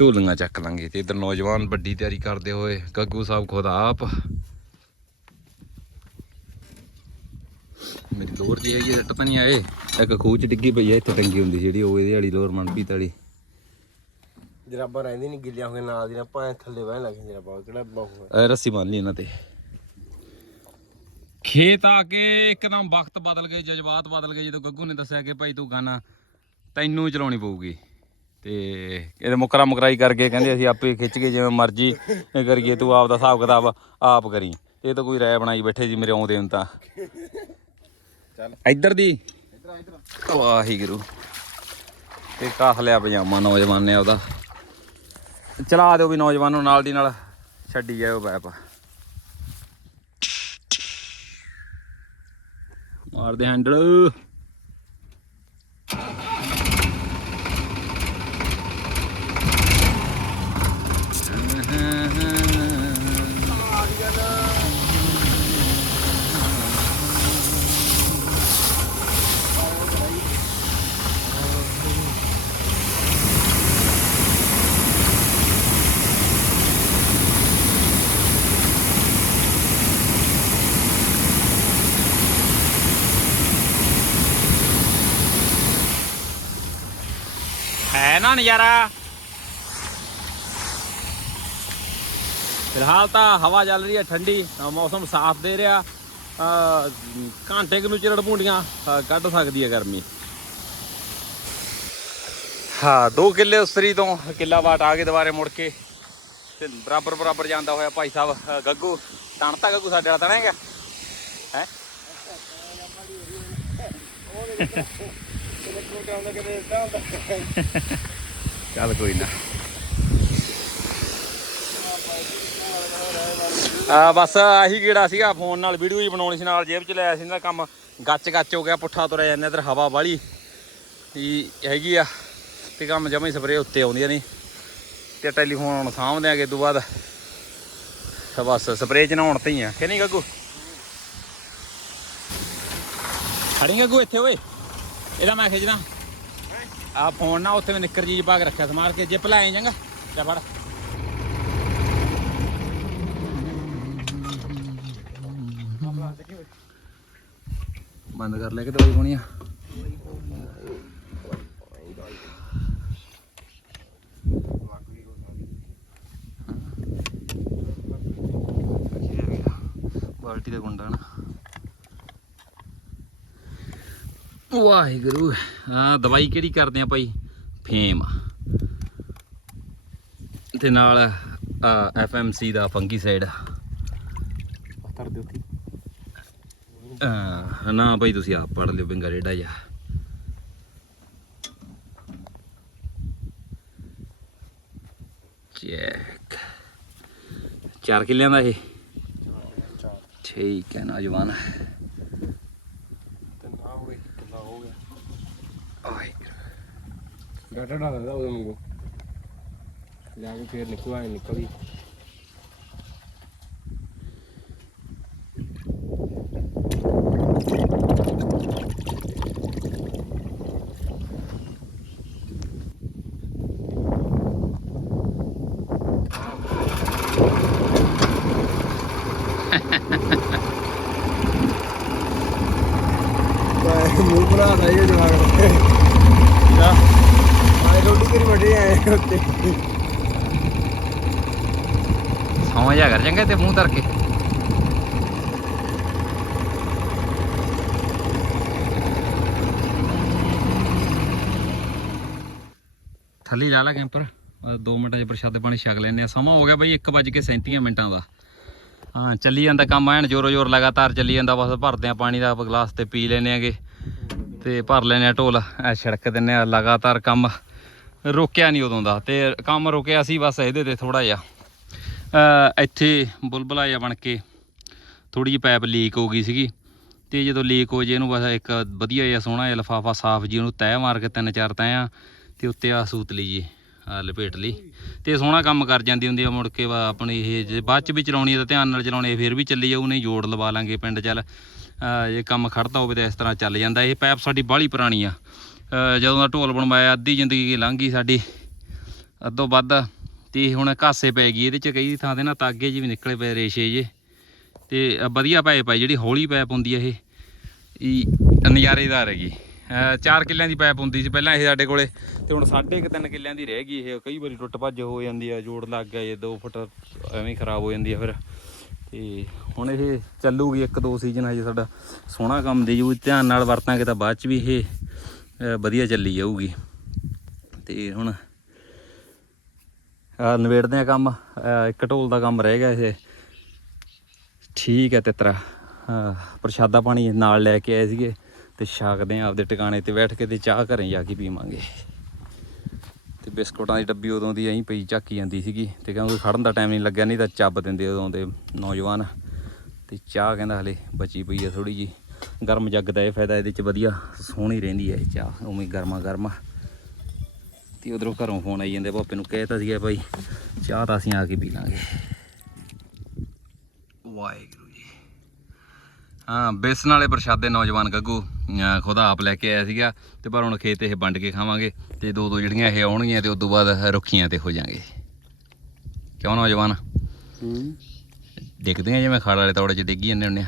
ਢੋਲੀਆਂ ਚੱਕ ਲਾਂਗੇ ਤੇ ਇਧਰ ਨੌਜਵਾਨ ਵੱਡੀ ਤਿਆਰੀ ਕਰਦੇ ਹੋਏ, ਗੱਗੂ ਸਾਹਿਬ ਖੁਦ ਆਪ। ਮੇਰੀ ਲੋਰ ਜੀ ਹੈਗੀ ਰੱਟ ਤਾਂ ਨਹੀਂ ਆਏ। ਇੱਕ ਖੂਹ ਚ ਡਿੱਗੀ ਪਈ ਹੈ ਇੱਥੇ ਟੰਗੀ ਹੁੰਦੀ ਜਿਹੜੀ, ਉਹ ਇਹਦੇ ਵਾਲੀ, ਲੋਰ ਮਨਪੀਤ ਵਾਲੀ। ਜਰਾਬਾਂ ਰਹਿੰਦੀ ਨਹੀਂ ਗਿੱਲੀਆਂ ਹੋ ਗਈਆਂ ਨਾਲ ਦੀ ਨਾਲ ਭਾਂ ਥੱਲੇ ਬਹਿਣ ਲੱਗ ਜਰਾਬਾਂ ਕਿਹੜਾ ਬਾਹੂ ਇਹ ਰੱਸੀ ਬੰਨ ਲਈ ਇਹਨਾਂ ਤੇ। ਖੇਤ ਆ ਕੇ ਇੱਕਦਮ ਵਕਤ ਬਦਲ ਗਏ ਜਜ਼ਬਾਤ ਬਦਲ ਗਏ ਜਦੋਂ ਗੱਗੂ ਨੇ ਦੱਸਿਆ ਕਿ ਭਾਈ ਤੂੰ ਗਾਣਾ ਤੈਨੂੰ ਚਲਾਉਣੀ ਪਊਗੀ। ਤੇ ਇਹਦੇ ਮੁਕਰਾ ਮੁਕਰਾਈ ਕਰਕੇ ਕਹਿੰਦੇ ਅਸੀਂ ਆਪੇ ਖਿੱਚ ਕੇ ਜਿਵੇਂ ਮਰਜ਼ੀ ਕਰੀਏ ਤੂੰ ਆਪ ਦਾ ਹਿਸਾਬ ਕਿਤਾਬ ਆਪ ਕਰੀ। ਇਹ ਤਾਂ ਕੋਈ ਰਾਇ ਬਣਾਈ ਬੈਠੇ ਜੀ ਮੇਰੇ ਆਉਂਦੇ ਨੂੰ ਤਾਂ। ਚੱਲ। ਇੱਧਰ ਦੀ। ਵਾਹਿਗੁਰੂ। ਤੇ ਕਾਹ ਲਿਆ ਪਜਾਮਾ ਨੌਜਵਾਨ ਨੇ ਉਹਦਾ। ਚਲਾ ਦਿਓ ਵੀ ਨੌਜਵਾਨ ਨੂੰ ਨਾਲ ਦੀ ਨਾਲ ਛੱਡੀ ਜਾਇਓ ਪੈਪ। ਮਾਰਦੇ ਹੈਂਡਲ ਨਾ ਨਜ਼ਾਰਾ ਫਿਲਹਾਲ ਤਾਂ ਹਵਾ ਚੱਲ ਰਹੀ ਹੈ ਠੰਡੀ ਮੌਸਮ ਸਾਫ਼ ਦੇ ਰਿਹਾ ਘੰਟੇ ਕੁ ਨੂੰ ਚਿਰੜ ਭੁੰਡੀਆਂ ਕੱਢ ਸਕਦੀ ਹੈ ਗਰਮੀ ਹਾਂ 2 ਕਿੱਲੇ ਉਸਰੀ ਤੋਂ ਕਿੱਲਾ ਵਾਟ ਆ ਕੇ ਦੁਬਾਰੇ ਮੁੜ ਕੇ ਤੇ ਬਰਾਬਰ ਬਰਾਬਰ ਜਾਂਦਾ ਹੋਇਆ ਭਾਈ ਸਾਹਿਬ ਗੱਗੂ ਤਣਤਾ ਗੱਗੂ ਸਾਡੇ ਵਾਲਾ ਤਣੇਗਾ ਹੈ ਚੱਲ ਕੋਈ ਨਾ ਆ ਬਸ ਆਹੀ ਕਿਹੜਾ ਸੀਗਾ ਫੋਨ ਨਾਲ ਵੀਡੀਓ ਹੀ ਬਣਾਉਣੀ ਸੀ, ਨਾਲ ਜੇਬ ਚ ਲਿਆ ਸੀ, ਇਹਦਾ ਕੰਮ ਗੱਚ ਗੱਚ ਹੋ ਗਿਆ, ਪੁੱਠਾ ਤੁਰਿਆ ਜਾਂਦਾ, ਇਧਰ ਹਵਾ ਵਾਲੀ। ਹੀ ਹੈਗੀ ਆ, ਤੇ ਕੰਮ ਜਮਾ ਹੀ ਸਪਰੇ ਉੱਤੇ ਆਉਂਦੀਆਂ ਨਹੀਂ ਤੇ ਟੈਲੀਫੋਨ ਹੁਣ ਸਾਂਭਦੇ ਆਗੇ ਤੋਂ ਬਾਅਦ। ਤਾਂ ਬਸ ਸਪਰੇ ਚ ਨਹਾਉਣ ਤੇ ਹੀ ਆ, ਕਿ ਨਹੀਂ ਗੱਗੂ? ਖੜੀ ਗੱਗੂ ਇੱਥੇ, ਓਏ। ਇਹਦਾ ਮੈਂ ਖਿੱਚਦਾ ਆ ਫੋਨ ਨਾ ਉੱਥੇ ਮੈਂ ਨਿੱਕਰ ਚੀਜ਼ ਪਾ ਕੇ ਰੱਖਿਆ ਸਮਾਰ ਕੇ, ਜਿੱਪ ਲਾਏ ਜਾਂਗਾ ਜਾ ਫੜ। ਬੰਦ ਕਰ ਲੈ ਕੇ ਦਵਾਈ ਪਾਉਣੀ ਆ ਬਾਲਟੀ ਦਾ ਗੁੰਡਾ ਨਾ। ਵਾਹਿਗੁਰੂ। ਹਾਂ ਦਵਾਈ ਕਿਹੜੀ ਕਰਦੇ ਆ ਭਾਈ? ਫੇਮ। ਤੇ ਨਾਲ ਐਫਐਮਸੀ ਦਾ ਫੰਗੀਸਾਈਡ। ਤਰ ਦਿਓ ਕੀ? ਅਹ ਨਾ ਭਾਈ ਤੁਸੀਂ ਆਪ ਪੜ ਲਿਓ ਬਿੰਗਾ ਰੇਡਾ ਜਾ ਚੈੱਕ। ਚਾਰ ਕਿੱਲਿਆਂ ਦਾ ਇਹ? ਠੀਕ ਹੈ ਨੌਜਵਾਨ ਤੇ ਨਾ ਹੋ ਗਈ ਕਿੰਨਾ ਹੋ ਗਿਆ ਆਏ ਡਾਟਾ ਡਾ ਦਿੰਦਾ ਉਹ ਜਾ ਕੇ ਫੇਰ ਨਿਕਲ ਆਏ ਨਿਕਲੀ ਮੂੰਹ ਬਣਾ ਦਾ ਇਹ ਜਵਾਗ ਆਏ ਰੋਟੀ ਕਰੀ ਵੱਡੇ ਆਏ ਉੱਤੇ ਸੌਂ ਜਾ ਕਰ ਚੰਗਾ ਤੇ ਮੂੰਹ ਧਰ ਕੇ ਥੱਲੇ ਲਾ ਲਾ ਕੈਂਪਰ 2 ਮਿੰਟਾਂ 'ਚ ਪ੍ਰਸ਼ਾਦੇ ਪਾਣੀ ਛਕ ਲੈਨੇ ਆ। ਸਮਾਂ ਹੋ ਗਿਆ ਬਾਈ 1:37 ਮਿੰਟਾਂ ਦਾ। ਹਾਂ, ਚੱਲੀ ਜਾਂਦਾ ਕੰਮ ਐਨ ਜੋਰੋ ਜੋਰ ਲਗਾਤਾਰ ਚੱਲੀ ਜਾਂਦਾ। ਬਸ ਭਰਦੇ ਆ ਪਾਣੀ ਦਾ ਗਲਾਸ ਤੇ ਪੀ ਲੈਨੇ ਆਗੇ ਤੇ ਭਰ ਲੈਨੇ ਆ ਢੋਲ। ਐ ਛੜਕ ਦਿੰਨੇ ਆ ਲਗਾਤਾਰ ਕੰਮ। ਰੋਕਿਆ ਨਹੀਂ ਉਦੋਂ ਦਾ ਤੇ ਕੰਮ ਰੁਕਿਆ ਸੀ ਬਸ ਇਹਦੇ ਤੇ ਥੋੜਾ ਜਿਹਾ। ਇੱਥੇ ਬੁਲਬੁਲਾ ਜਿਹਾ ਬਣ ਕੇ ਥੋੜੀ ਜਿਹੀ ਪਾਈਪ ਲੀਕ ਹੋ ਗਈ ਸੀਗੀ ਤੇ ਜਦੋਂ ਲੀਕ ਹੋ ਜੇ ਇਹਨੂੰ ਬਸ ਇੱਕ ਵਧੀਆ ਜਿਹਾ ਸੋਹਣਾ ਜਿਹਾ ਲਫਾਫਾ ਸਾਫ਼ ਜੀ ਉਹਨੂੰ ਤੈਅ ਮਾਰ ਕੇ ਤਿੰਨ ਚਾਰ ਤਹਿਆਂ ਤੇ ਉੱਤੇ ਆ ਸੂਤ ਲਈਏ। ਲਪੇਟ ਲਈ। ਤੇ ਸੋਹਣਾ ਕੰਮ ਕਰ ਜਾਂਦੀ ਹੁੰਦੀ ਆ ਮੁੜ ਕੇ ਵਾ ਆਪਣੀ ਇਹ ਜੇ ਬਾਅਦ ਚ ਵੀ ਚਲਾਉਣੀ ਆ ਤਾਂ ਧਿਆਨ ਨਾਲ ਚਲਾਉਣੀ ਫਿਰ ਵੀ ਚੱਲੀ ਜਾਊ, ਨਹੀਂ ਜੋੜ ਲਵਾ ਲਾਂਗੇ ਪਿੰਡ ਚੱਲ। ਜੇ ਕੰਮ ਖੜਦਾ ਹੋਵੇ ਤਾਂ ਇਸ ਤਰ੍ਹਾਂ ਚੱਲ ਜਾਂਦਾ। ਇਹ ਪੈਪ ਸਾਡੀ ਬਾਹਲੀ ਪੁਰਾਣੀ ਆ। ਜਦੋਂ ਦਾ ਢੋਲ ਬਣਵਾਇਆ, ਅੱਧੀ ਜ਼ਿੰਦਗੀ ਲੰਘ ਗਈ ਸਾਡੀ। ਅੱਧੋ ਵੱਧ ਤੇ ਹੁਣ ਘਾਸੇ ਪੈ ਗਈ, ਇਹਦੇ ਚ ਕਈ ਥਾਂ ਤੇ ਨਾ ਤਾਗੇ ਜਿਹੇ ਵੀ ਨਿਕਲੇ ਪਏ ਰੇਸ਼ੇ ਜੇ ਤੇ ਵਧੀਆ ਪਾਈਪ ਆ, ਜਿਹੜੀ ਹੌਲੀ ਪਾਈਪ ਹੁੰਦੀ ਆ ਇਹ। ਇਹ ਨਜ਼ਾਰੇਦਾਰ ਹੈਗੀ। ਅ, ਚਾਰ ਕਿੱਲਿਆਂ ਦੀ ਪਾਈਪ ਹੁੰਦੀ ਸੀ ਪਹਿਲਾਂ ਇਹ ਸਾਡੇ ਕੋਲੇ ਤੇ ਹੁਣ ਸਾਢੇ ਕੁ ਤਿੰਨ ਕਿੱਲਿਆਂ ਦੀ ਰਹਿ ਗਈ ਇਹ। ਕਈ ਵਾਰੀ ਟੁੱਟ ਭੱਜ ਹੋ ਜਾਂਦੀ ਆ ਜੋੜ ਲੱਗ ਗਿਆ ਜੇ 2 ਫੁੱਟ ਐਵੇਂ ਖਰਾਬ ਹੋ ਜਾਂਦੀ ਆ ਫਿਰ। ਤੇ ਹੁਣ ਇਹ ਚੱਲੂਗੀ ਇੱਕ ਦੋ ਸੀਜ਼ਨ ਹਜੇ ਸਾਡਾ ਸੋਹਣਾ ਕੰਮ ਦੇ ਜੂ। ਧਿਆਨ ਨਾਲ ਵਰਤਾਂਗੇ ਤਾਂ ਬਾਅਦ ਚ ਵੀ ਇਹ ਵਧੀਆ ਚੱਲੀ ਜਾਊਗੀ। ਤੇ ਹੁਣ ਆ ਨਵੇੜਦੇ ਆ ਕੰਮ ਇੱਕ ਢੋਲ ਦਾ ਕੰਮ ਰਹਿ ਗਿਆ ਇਹ। ਠੀਕ ਹੈ ਤਿੱਤਰਾ। ਹਾਂ ਪ੍ਰਸ਼ਾਦਾ ਪਾਣੀ ਨਾਲ ਲੈ ਕੇ ਆਏ ਸੀਗੇ। ਤੇ ਛਾਕਦੇ ਆ ਆਪਦੇ ਟਿਕਾਣੇ ਤੇ ਬੈਠ ਕੇ ਤੇ ਚਾਹ ਘਰੇ ਜਾ ਕੇ ਪੀਵਾਂਗੇ। ਤੇ ਬਿਸਕੁਟਾਂ ਦੀ ਡੱਬੀ ਉਦੋਂ ਦੀ ਐਂ ਪਈ ਝਾਕੀ ਜਾਂਦੀ ਸੀਗੀ ਤੇ ਕਿਉਂਕਿ ਖੜਨ ਦਾ ਟਾਈਮ ਨਹੀਂ ਲੱਗਿਆ, ਨਹੀਂ ਤਾਂ ਚੱਬ ਦਿੰਦੇ ਉਦੋਂ ਦੇ ਨੌਜਵਾਨ। ਤੇ ਚਾਹ ਕਹਿੰਦਾ ਹਲੇ ਬਚੀ ਪਈ ਆ ਥੋੜੀ ਜੀ ਗਰਮ ਜੱਗ ਦਾ ਇਹ ਫਾਇਦਾ ਇਹਦੇ ਚ ਵਧੀਆ, ਸੋਹਣੀ ਰਹਿੰਦੀ ਹੈ ਇਹ ਚਾਹ, ਉਵੇਂ ਗਰਮਾ ਗਰਮਾ। ਤੇ ਉਧਰੋਂ ਘਰੋਂ ਫੋਨ ਆਈ ਜਾਂਦੇ ਪਾਪੇ ਨੂੰ ਕਹਿਤਾ ਸੀਗਾ ਭਾਈ, ਚਾਹ ਤਾਂ ਅਸੀਂ ਆ ਕੇ ਪੀ ਲਾਂਗੇ। ਵਾਹਿਗੁਰੂ। ਹਾਂ ਬੇਸਨ ਵਾਲੇ ਪ੍ਰਸ਼ਾਦੇ ਨੌਜਵਾਨ ਗੱਗੂ ਖੁਦ ਆਪ ਲੈ ਕੇ ਆਇਆ ਸੀਗਾ ਤੇ ਪਰ ਹੁਣ ਖੇਤ ਇਹ ਵੰਡ ਕੇ ਖਾਵਾਂਗੇ ਤੇ ਦੋ ਦੋ ਜਿਹੜੀਆਂ ਇਹ ਆਉਣਗੀਆਂ ਤੇ ਉਸ ਤੋਂ ਬਾਅਦ ਰੁੱਖੀਆਂ ਤੇ ਹੋ ਜਾਾਂਗੇ। ਕਿਉਂ ਨੌਜਵਾਨ? ਹੂੰ। ਦੇਖਦੇ ਆ ਜਿਵੇਂ ਖਾੜ ਵਾਲੇ ਤੌੜੇ 'ਚ ਡਿੱਗੀ ਜਾਂਦੇ ਹੁੰਦੇ ਆ।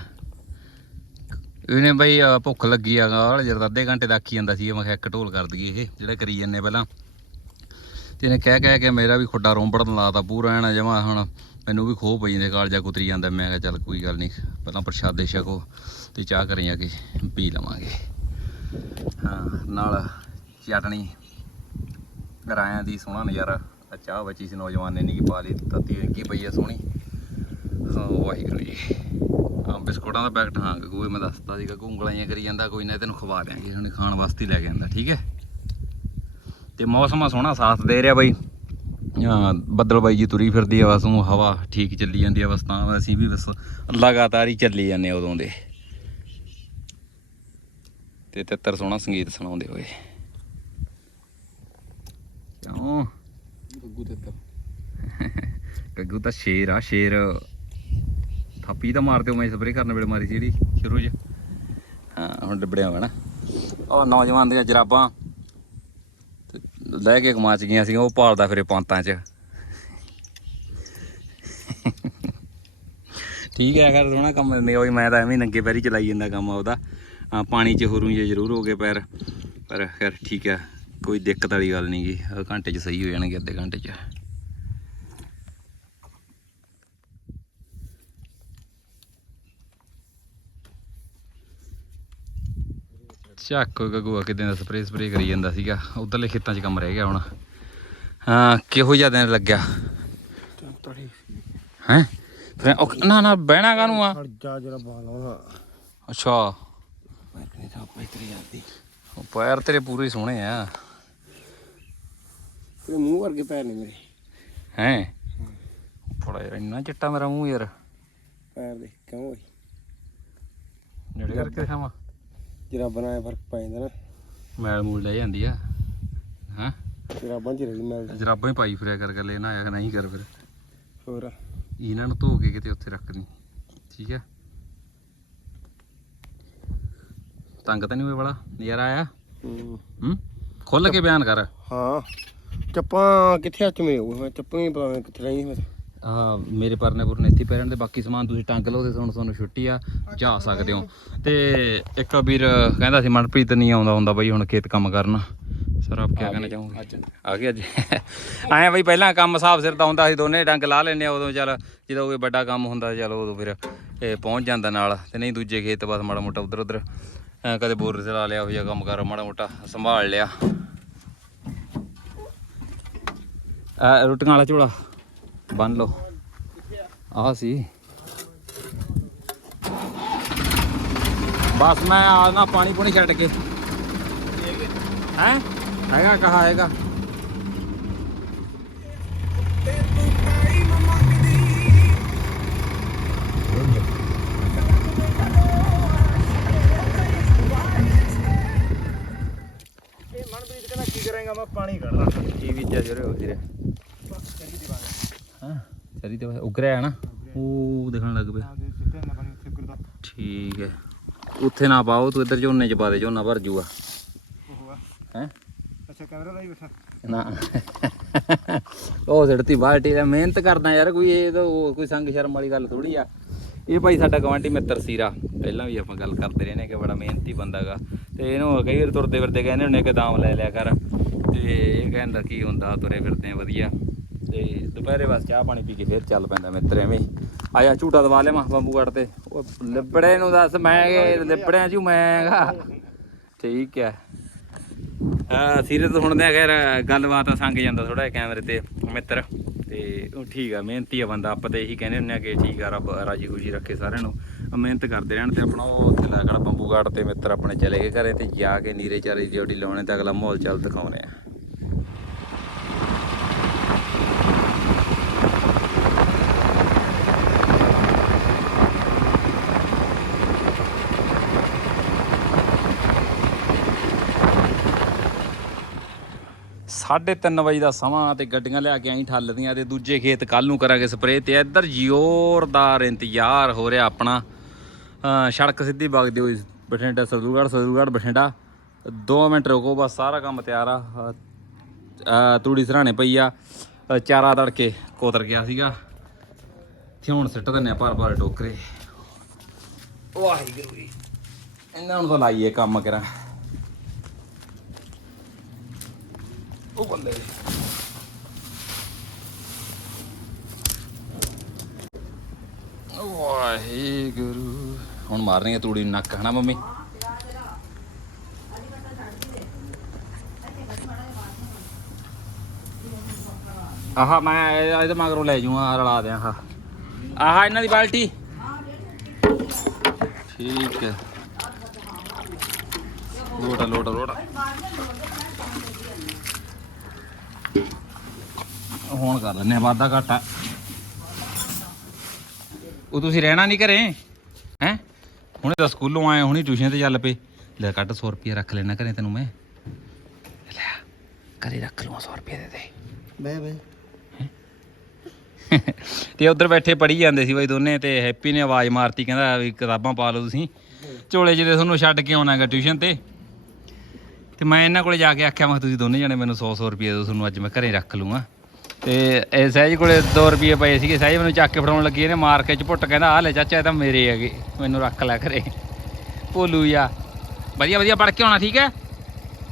ਇਹਨੇ ਬਈ ਭੁੱਖ ਲੱਗੀ ਆ ਗਾਲ ਜਦ ਅੱਧੇ ਘੰਟੇ ਦਾ ਆਖੀ ਜਾਂਦਾ ਸੀ ਮੈਂ ਕਿਹਾ ਇੱਕ ਢੋਲ ਕਰ ਦਈਏ ਇਹ ਜਿਹੜੇ ਕਰੀ ਜਾਂਦੇ ਪਹਿਲਾਂ। ਤੇ ਇਹਨੇ ਕਹਿ ਕਹਿ ਕੇ ਮੇਰਾ ਵੀ ਖੁੱਡਾ ਰੋਂਬੜਨ ਲਾਤਾ ਪੂਰਾ ਐਨ ਜਮਾ ਹੁਣ ਮੈਨੂੰ ਵੀ ਖੋਹ ਪਈ ਜਾਂਦੇ, ਕਾਲਜਾ ਕੁਤਰੀ ਜਾਂਦਾ, ਮੈਂ ਕਿਹਾ ਚੱਲ ਕੋਈ ਗੱਲ ਨਹੀਂ ਪਹਿਲਾਂ ਪ੍ਰਸ਼ਾਦੇ ਛਕੋ ਤੇ ਚਾਹ ਕਰੇ ਜਾ ਕੇ ਪੀ ਲਵਾਂਗੇ। ਹਾਂ, ਨਾਲ ਚਟਣੀ, ਰਾਇਆਂ ਦੀ ਸੋਹਣਾ ਨਜ਼ਾਰਾ, ਆਹ ਚਾਹ ਬਚੀ ਸੀ ਨੌਜਵਾਨ ਨੇ ਨਹੀਂ ਪਾ ਲਈ, ਤੱਤੀ ਕੀ ਪਈ ਆ ਸੋਹਣੀ। ਹਾਂ, ਵਾਹਿਗੁਰੂ ਜੀ। ਹਾਂ ਬਿਸਕੁਟਾਂ ਦਾ ਪੈਕਟ, ਹਾਂ, ਕੋਈ ਮੈਂ ਦੱਸਤਾ ਸੀਗਾ ਉਂਗਲਾਈਆਂ ਕਰੀ ਜਾਂਦਾ, ਕੋਈ ਨਾ ਤੈਨੂੰ ਖਵਾ ਦਿਆਂਗੇ, ਹੁਣ ਖਾਣ ਵਾਸਤੇ ਹੀ ਲੈ ਕੇ ਆਂਦਾ, ਠੀਕ ਹੈ? ਤੇ ਮੌਸਮ ਆ ਸੋਹਣਾ, ਸਾਥ ਦੇ ਰਿਹਾ ਬਾਈ। ਹਾਂ ਬੱਦਲ ਬਾਈ ਜੀ ਤੁਰੀ ਫਿਰਦੀ ਆ ਬਸ ਉਹ ਹਵਾ ਠੀਕ ਚੱਲੀ ਜਾਂਦੀ ਆ ਬਸ ਤਾਂ ਅਸੀਂ ਵੀ ਬਸ ਲਗਾਤਾਰ ਹੀ ਚੱਲੀ ਜਾਂਦੇ ਆ ਉਦੋਂ ਦੇ। ਤੇ ਤਿੱਤਰ ਸੋਹਣਾ ਸੰਗੀਤ ਸੁਣਾਉਂਦੇ ਹੋਏ। ਕਿਉਂ? ਗੱਗੂ ਤੇ ਗੱਗੂ ਤਾਂ ਸ਼ੇਰ ਆ ਸ਼ੇਰ ਥਾਪੀ ਤਾਂ ਮਾਰਦੇ ਹੋ ਮੈਂ ਸਪਰੇ ਕਰਨ ਵੇਲੇ ਮਾਰੀ ਸੀ ਜਿਹੜੀ ਸ਼ੁਰੂ 'ਚ। ਹਾਂ ਹੁਣ ਡਿਬੜਿਆ ਨਾ। ਉਹ ਨੌਜਵਾਨ ਦੀਆਂ ਜਰਾਬਾਂ। ਲੈ ਕੇ ਕਮਾਚ ਗਈਆਂ ਸੀ ਉਹ ਭਾਲਦਾ ਫਿਰੇ ਪੰਤਾਂ 'ਚ। ਠੀਕ ਹੈ ਕਰ ਸੋਹਣਾ ਕੰਮ ਦਿੰਦੇ ਹੋਈ ਮੈਂ ਤਾਂ ਐਵੇਂ ਹੀ ਨੰਗੇ ਪੈਰੀ ਚਲਾਈ ਜਾਂਦਾ ਕੰਮ ਉਹਦਾ। ਹਾਂ, ਪਾਣੀ 'ਚ ਹੋਰੂ ਜੇ ਜ਼ਰੂਰ ਹੋ ਗਏ ਪੈਰ ਪਰ ਖੈਰ ਠੀਕ ਹੈ ਕੋਈ ਦਿੱਕਤ ਵਾਲੀ ਗੱਲ ਨਹੀਂ ਗੀ ਘੰਟੇ 'ਚ ਸਹੀ ਹੋ ਜਾਣਗੇ ਅੱਧੇ ਘੰਟੇ 'ਚ। ਚੱਕ ਗਗੂਆ ਕਿਦਾਂ ਦਾ ਸਪਰੇਅ ਸਪਰੇਅ ਕਰੀ ਜਾਂਦਾ ਸੀਗਾ। ਉਧਰਲੇ ਖੇਤਾਂ 'ਚ ਕੰਮ ਰਹਿ ਗਿਆ ਹੁਣ। ਹਾਂ ਕਿਹੋ ਜਿਹਾ ਦਿਨ ਲੱਗਿਆ? ਹੈ? ਫਿਰ ਉਹ- ਨਾ ਨਾ ਬਹਿਣਾ ਕਾਹਨੂੰ ਆ? ਖਰਜਾ ਜਰਾ ਬਾਲਾ ਅੱਛਾ। ਉਹ ਪੈਰ ਤੇਰੇ ਪੂਰੇ ਸੋਹਣੇ ਆ। ਇਹ ਮੂੰਹ ਵਰਗੇ ਪੈਰ ਨੇ ਮੇਰੇ। ਹੈ? ਬੜਾ ਯਾਰ ਇੰਨਾ ਚਿੱਟਾ ਮੇਰਾ ਮੂੰਹ ਯਾਰ। ਪੈਰ ਦੇ ਕਿਉਂ ਓਏ? ਨੇੜੇ ਕਰਕੇ ਦਿਖਾਵਾਂ। ਜਰਾ ਬਣਾਇਆ ਫ਼ਰਕ ਪੈ ਜਾਂਦਾ ਨਾ। ਮੈਲ ਮੂਲ ਲੈ ਜਾਂਦੀ ਆ। ਹਾਂ? ਜਰਾ ਬੰਝ ਰਹੀ ਮੈਂ ਜਰਾਬਾਂ ਹੀ ਪਾਈ ਫਿਰਿਆ ਕਰ ਗੱਲੇ ਨਾ ਆਇਆ ਨਹੀਂ ਕਰ ਫਿਰ। ਹੋਰ? ਇਹਨਾਂ ਨੂੰ ਧੋ ਕੇ ਕਿਤੇ ਉੱਥੇ ਰੱਖ ਦੀ ਠੀਕ ਹੈ ਤੰਗ ਤਾਂ ਨਹੀਂ ਹੋਏ ਵਾਲਾ? ਨਜ਼ਾਰਾ ਆਇਆ? ਹੂੰ। ਹੂੰ? ਖੁੱਲ ਕੇ ਬਿਆਨ ਕਰ। ਹਾਂ। ਚੱਪਾਂ ਕਿੱਥੇ ਹੱਥ ਮੇ ਹੋਊ ਮੈਂ ਚੱਪਾਂ ਹੀ ਪਤਾ ਕਿੱਥੇ ਰਹੀ ਮੈਂ ਆ ਮੇਰੇ ਪਰਨੇ ਪੁਰਨੇ ਇੱਥੇ ਪੈਰਨ ਦੇ ਬਾਕੀ ਸਮਾਨ ਤੁਸੀਂ ਟੰਗ ਲਓ ਤੇ ਹੁਣ ਤੁਹਾਨੂੰ ਛੁੱਟੀ ਆ ਜਾ ਸਕਦੇ ਹੋ। ਤੇ ਇੱਕ ਵੀਰ ਕਹਿੰਦਾ ਸੀ ਮਨਪ੍ਰੀਤ ਨਹੀਂ ਆਉਂਦਾ ਹੁੰਦਾ ਬਈ ਹੁਣ ਖੇਤ ਕੰਮ ਕਰਨ। ਸਰ ਆਪ ਕੀ ਕਹਿਣਾ ਚਾਹੋਗੇ? ਆ ਗਏ ਅੱਜ। ਆਏ ਬਈ ਪਹਿਲਾਂ ਕੰਮ ਸਾਫ਼ ਸਿਰ ਦਾ ਹੁੰਦਾ ਸੀ ਦੋਨੇ ਡੰਗ ਲਾ ਲੈਨੇ ਆ ਉਦੋਂ ਚੱਲ ਜਦੋਂ ਕੋਈ ਵੱਡਾ ਕੰਮ ਹੁੰਦਾ ਚਲ ਉਦੋਂ ਫਿਰ ਇਹ ਪਹੁੰਚ ਜਾਂਦਾ ਨਾਲ ਤੇ ਨਹੀਂ ਦੂਜੇ ਖੇਤ ਬਸ ਮਾੜਾ ਮੋਟਾ ਉਧਰ ਉਧਰ ਕਦੇ ਬੋਰ ਚਲਾ ਲਿਆ ਉਹ ਜਿਹਾ ਕੰਮ ਕਰ ਮਾੜਾ ਮੋਟਾ ਸੰਭਾਲ ਲਿਆ। ਆ ਰੋਟੀਆਂ ਵਾਲਾ ਝੋਲਾ। ਬੰਨ ਲਓ। ਆ ਸੀ। ਬਸ ਮੈਂ ਆ ਨਾ ਪਾਣੀ ਪੂਣੀ ਛੱਡ ਕੇ। ਹੈ? ਹੈਗਾ ਕਹਾ ਹੈਗਾ। ਇਹ ਮਨਪ੍ਰੀਤ ਕਹਿੰਦਾ ਕੀ ਕਰੇਗਾ? ਮੈਂ ਪਾਣੀ ਕੱਢਦਾ। ਕੀ ਬੀਜਿਆ ਜਰੇ ਹੋ ਜਰੇ ਹਾਂ ਚਰੀ ਤੇ ਉਗਰਿਆ ਨਾ। ਉਹ ਦਿਖਣ ਲੱਗ ਪਿਆ। ਠੀਕ ਹੈ। ਉੱਥੇ ਨਾ ਪਾਓ ਤੂੰ ਇੱਧਰ ਝੋਨੇ ਚ ਪਾ ਦੇ ਝੋਨਾ ਭਰ ਜੂਗਾ। ਹੈ? ਅੱਛਾ ਕੈਮਰਾ ਲਾਈ ਬੈਠਾ। ਨਾ। ਉਹ ਸਿੜਤੀ ਬਾਲਟੀ ਦਾ ਮਿਹਨਤ ਕਰਦਾ ਯਾਰ ਕੋਈ ਇਹ ਕੋਈ ਸੰਗ ਸ਼ਰਮ ਵਾਲੀ ਗੱਲ ਥੋੜੀ ਆ। ਇਹ ਭਾਈ ਸਾਡਾ ਗਵਾਂਢੀ ਮਿੱਤਰ ਸੀਰਾ। ਪਹਿਲਾਂ ਵੀ ਆਪਾਂ ਗੱਲ ਕਰਦੇ ਰਹੇ ਨੇ ਕਿ ਬੜਾ ਮਿਹਨਤੀ ਬੰਦਾਗਾ ਤੇ ਇਹਨੂੰ ਕਈ ਵਾਰ ਤੁਰਦੇ ਫਿਰਦੇ ਕਹਿੰਦੇ ਹੁੰਦੇ ਕਿ ਦਾਮ ਲੈ ਲਿਆ ਕਰ। ਤੇ ਇਹ ਕਹਿੰਦਾ ਕੀ ਹੁੰਦਾ ਤੁਰੇ ਫਿਰਦੇ ਆ ਵਧੀਆ। ਤੇ ਦੁਪਹਿਰੇ ਬਸ ਚਾਹ ਪਾਣੀ ਪੀ ਕੇ ਫੇਰ ਚੱਲ ਪੈਂਦਾ ਮਿੱਤਰ, ਐਵੇਂ ਆਇਆ ਝੂਟਾ ਦਵਾ ਲਿਆ ਮਾਂ ਬੰਬੂ ਤੇ। ਉਹ ਲਿਬੜੇ ਨੂੰ ਦੱਸ, ਮੈਂ ਕਿ ਲਿਬੜਿਆਂ ਚ ਮੈਂਗਾ ਠੀਕ ਹੈ ਆ ਸੀਰਤ ਸੁਣਦੇ ਆ, ਖੈਰ ਗੱਲਬਾਤ ਆ ਸੰਗ ਜਾਂਦਾ ਥੋੜਾ ਕੈਮਰੇ ਤੇ, ਮਿੱਤਰ। ਤੇ ਉਹ ਠੀਕ ਆ, ਮਿਹਨਤੀ ਆ ਬੰਦਾ, ਆਪਾਂ ਤੇ ਇਹੀ ਕਹਿੰਦੇ ਹੁੰਦੇ ਆ ਕਿ ਠੀਕ ਆ, ਰੱਬ ਰਾਜੀ ਖੁਸ਼ੀ ਰੱਖੇ ਸਾਰਿਆਂ ਨੂੰ। ਮਿਹਨਤ ਕਰਦੇ ਰਹਿਣ ਤੇ ਆਪਣਾ ਉਹ ਉੱਥੇ ਲੱਗਣਾ ਬੰਬੂ ਗਾਰਡ ਤੇ ਮਿੱਤਰ ਆਪਣੇ ਚਲੇ ਗਏ ਘਰੇ ਤੇ ਜਾ ਕੇ ਨੀਰੇ ਚਾਰੇ ਦੀ ਡਿਊਟੀ ਲਾਉਣੇ ਤੇ ਅਗਲਾ ਮਾਹੌਲ ਚੱਲ ਦਿਖਾਉਣੇ ਆ। ਸਾਢੇ ਤਿੰਨ ਵਜੇ ਦਾ ਸਮਾਂ ਤੇ ਗੱਡੀਆਂ ਲਿਆ ਕੇ ਆਈ ਠੱਲਦੀਆਂ ਤੇ ਦੂਜੇ ਖੇਤ ਕੱਲ ਨੂੰ ਕਰਾਂਗੇ ਸਪਰੇਅ ਤੇ ਇੱਧਰ ਜ਼ੋਰਦਾਰ ਇੰਤਜ਼ਾਰ ਹੋ ਰਿਹਾ ਆਪਣਾ। ਸੜਕ ਸਿੱਧੀ ਵਗਦੀ ਹੋਈ ਬਠਿੰਡਾ ਸਰਦੂਗੜ੍ਹ ਸਰਦੂਗੜ੍ਹ ਬਠਿੰਡਾ। 2 ਮਿੰਟ ਰੁਕੋ, ਬਸ ਸਾਰਾ ਕੰਮ ਤਿਆਰ ਆ। ਤੂੜੀ ਸਰਾਣੇ ਪਈ ਆ ਚਾਰਾ ਤੜਕੇ ਕੋਤਰ ਗਿਆ ਸੀਗਾ। ਤੇ ਹੁਣ ਸਿੱਟ ਦਿੰਨੇ ਆ ਭਰ ਭਰ ਟੋਕਰੇ ਵਾਹਿਗੁਰੂ ਜੀ, ਇਹਨਾਂ ਨੂੰ ਤਾਂ ਲਾਈਏ ਕੰਮ ਕਰਾਂ। ਉਹ ਬੰਦੇ ਵਾਹਿਗੁਰੂ। ਹੁਣ ਮਾਰਨੀ ਹੈ ਤੂੜੀ ਨੱਕ, ਹਨਾ ਮੰਮੀ? ਆਹ, ਮੈਂ ਇਹ- ਇਹਦੇ ਮਗਰੋਂ ਲੈ ਜੂਆਂ ਰਲਾ ਦਿਆਂ, ਆਹ। ਆਹ, ਇਹਨਾਂ ਦੀ ਬਾਲਟੀ। ਠੀਕ ਹੈ। ਲੋਟਾ ਲੋਟਾ ਹੁਣ ਕਰ ਲੈਨੇ ਆ ਵਾਧਾ ਘਾਟਾ। ਉਹ ਤੁਸੀਂ ਰਹਿਣਾ ਨਹੀਂ ਘਰੇ? ਹੈ? ਹੁਣੇ ਤਾਂ ਸਕੂਲੋਂ ਆਏ ਹੁਣੀ ਟਿਊਸ਼ਨ ਤੇ ਚੱਲ ਪਏ। ਲੈ ਕੱਢ 100 ਰੁਪਏ ਰੱਖ ਲੈਣਾ ਘਰੇ ਤੈਨੂੰ ਮੈਂ। ਲੈ ਘਰੇ ਰੱਖ ਲਵਾਂ 100 ਰੁਪਏ ਦੇ ਦੇ। ਬੈ ਬੈ ਤੇ ਉਧਰ ਬੈਠੇ ਪੜੀ ਜਾਂਦੇ ਸੀ ਬਾਈ ਦੋਨੇ ਤੇ ਹੈਪੀ ਨੇ ਆਵਾਜ਼ ਮਾਰਤੀ ਕਹਿੰਦਾ ਵੀ ਕਿਤਾਬਾਂ ਪਾ ਲਓ ਤੁਸੀਂ। ਝੋਲੇ ਜਿਹਦੇ ਤੁਹਾਨੂੰ ਛੱਡ ਕੇ ਆਉਣਾਗਾ ਟਿਊਸ਼ਨ ਤੇ। ਤੇ ਮੈਂ ਇਹਨਾਂ ਕੋਲੇ ਜਾ ਕੇ ਆਖਿਆ ਮੈਂ ਤੁਸੀਂ ਦੋਨੇ ਜਣੇ ਮੈਨੂੰ 100 100 ਰੁਪਏ ਦਿਓ ਤੁਹਾਨੂੰ ਅੱਜ ਮੈਂ ਘਰੇ ਰੱਖ ਲੂੰਗਾ ਤੇ ਇਹ ਸਹਿਜ ਕੋਲੇ 2 ਰੁਪਏ ਪਏ ਸੀਗੇ। ਸਹਿਜ ਮੈਨੂੰ ਚੱਕ ਕੇ ਫੜਾਉਣ ਲੱਗੀ ਇਹਨੇ ਮਾਰ ਕੇ ਝਪੁੱਟ ਕਹਿੰਦਾ ਆ ਲੈ ਚਾਚਾ ਇਹ ਤਾਂ ਮੇਰੇ ਹੈਗੇ। ਮੈਨੂੰ ਰੱਖ ਲੈ ਘਰੇ ਭੋਲੂ ਜਾ ਵਧੀਆ ਵਧੀਆ ਪੜ ਕੇ ਆਉਣਾ ਠੀਕ ਹੈ?